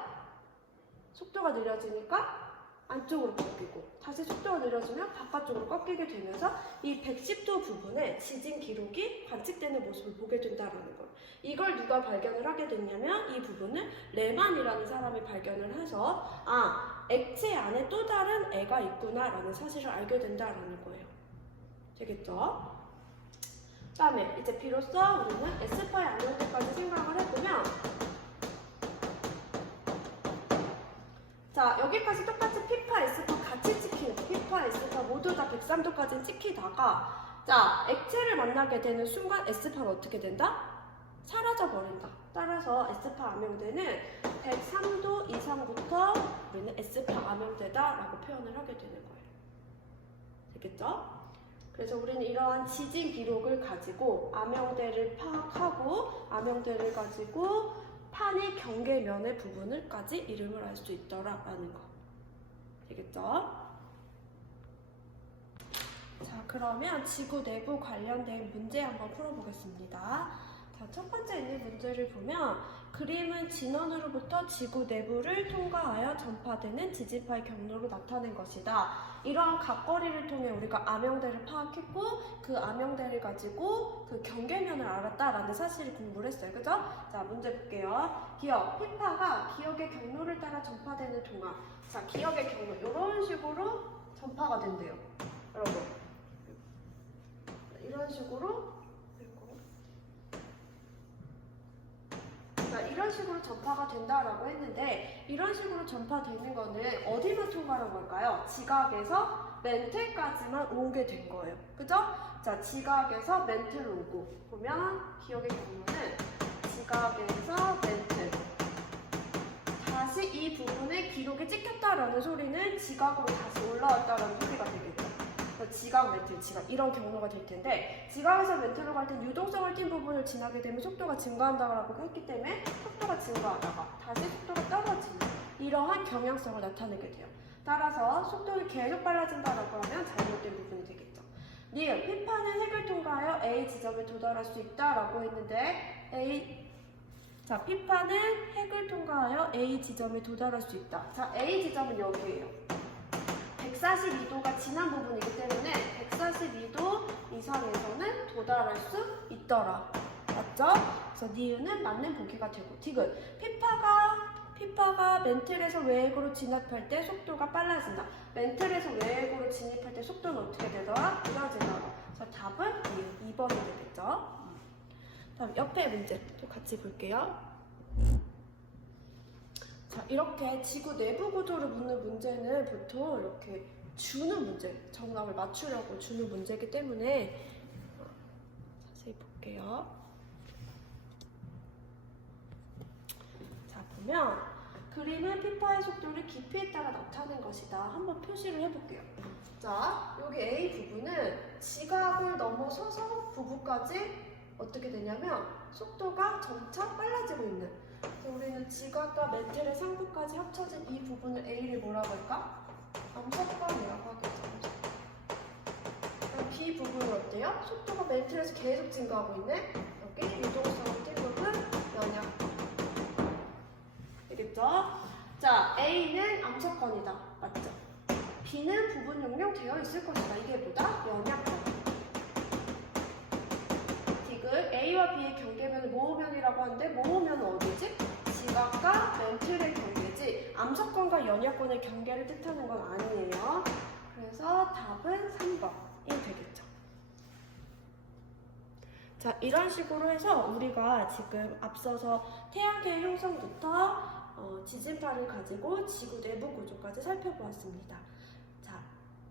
속도가 느려지니까 안쪽으로 꺾이고 다시 속도가 느려지면 바깥쪽으로 꺾이게 되면서 이 110도 부분에 지진 기록이 관측되는 모습을 보게 된다는 거예요. 이걸 누가 발견을 하게 됐냐면 이 부분을 레만이라는 사람이 발견을 해서 액체 안에 또 다른 애가 있구나라는 사실을 알게 된다는 거예요. 되겠죠? 그 다음에 이제 비로소 우리는 S파의 암형대까지 생각을 해보면, 자, 여기까지 똑같이 P파, S파 같이 찍히는, P파, S파 모두 다 103도까지 찍히다가, 자, 액체를 만나게 되는 순간 S파는 어떻게 된다? 사라져버린다. 따라서 S파 암형대는 103도 이상부터 우리는 S파 암형대다라고 표현을 하게 되는 거예요. 되겠죠? 그래서 우리는 이러한 지진 기록을 가지고 암형대를 파악하고 암형대를 가지고 판의 경계면의 부분을까지 이름을 알 수 있더라라는 거. 되겠죠? 자, 그러면 지구 내부 관련된 문제 한번 풀어보겠습니다. 자, 첫 번째 있는 문제를 보면 그림은 진원으로부터 지구 내부를 통과하여 전파되는 지진파의 경로로 나타낸 것이다. 이러한 각거리를 통해 우리가 암형대를 파악했고 그 암형대를 가지고 그 경계면을 알았다라는 사실을 공부를 했어요. 그죠? 자, 문제 볼게요. 기억, 피파가 기억의 경로를 따라 전파되는 동안, 자, 기억의 경로 이런 식으로 전파가 된대요. 여러분, 이런 식으로, 자, 이런 식으로 전파가 된다라고 했는데, 이런 식으로 전파되는 거는 어디만 통과라고 할까요? 지각에서 멘틀까지만 오게 된 거예요. 그죠? 자, 지각에서 멘틀 오고, 보면 기억의 경로는 지각에서 멘틀. 다시 이 부분에 기록이 찍혔다라는 소리는 지각으로 다시 올라왔다라는 소리가 되겠죠. 지각, 멘틀, 지각 이런 경로가 될 텐데, 지각에서 멘틀로 갈 땐 유동성을 띈 부분을 지나게 되면 속도가 증가한다고 했기 때문에 속도가 증가하다가 다시 속도가 떨어지는 이러한 경향성을 나타내게 돼요. 따라서 속도가 계속 빨라진다라고 하면 잘못된 부분이 되겠죠. 니은, 피파는 핵을 통과하여 A 지점에 도달할 수 있다라고 했는데 자, 피파는 핵을 통과하여 A 지점에 도달할 수 있다. 자, A 지점은 여기예요. 142도가 지난 부분이기 때문에 142도 이상에서는 도달할 수 있더라. 맞죠? 그래서 니은은 맞는 보기가 되고, 디귿, 피파가 멘틀에서 외액으로 진입할 때 속도가 빨라진다. 멘틀에서 외액으로 진입할 때 속도는 어떻게 되더라? 늦어지더라. 그래서 답은 2번이 되겠죠. 다음 옆에 문제 또 같이 볼게요. 자, 이렇게 지구 내부 구조를 묻는 문제는 보통 이렇게 주는 문제, 정답을 맞추려고 주는 문제이기 때문에 자세히 볼게요. 자, 보면 그림은 피파의 속도를 깊이에 따라 나타낸 것이다. 한번 표시를 해볼게요. 자, 여기 A 부분은 지각을 넘어서서 부부까지 어떻게 되냐면 속도가 점차 빨라지고 있는, 그래서 우리는 지각과 멘틀의 상부까지 합쳐진 이 부분을 A를 뭐라고 할까? 암석관이라고 하겠죠. 그럼 B 부분은 어때요? 속도가 멘틀에서 계속 증가하고 있네? 여기 유동성을 띈 부분 연약. 되겠죠? 자, A는 암석관이다. 맞죠? B는 부분 용량되어 있을 것이다. 이게 뭐다? 연약하다. A와 B의 경계면을 모호면이라고 하는데, 모호면은 어디지? 지각과 멘틀의 경계지 암석권과 연약권의 경계를 뜻하는 건 아니에요. 그래서 답은 3번이 되겠죠. 자, 이런 식으로 해서 우리가 지금 앞서서 태양계의 형성부터 지진파를 가지고 지구 내부 구조까지 살펴보았습니다. 자,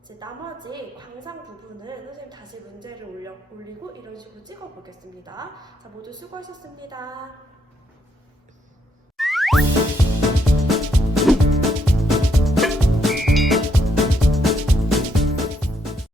이제 나머지 광상 부분은 선생님 다시 문제를 올리고 이런 식으로 찍어 보겠습니다. 자, 모두 수고하셨습니다.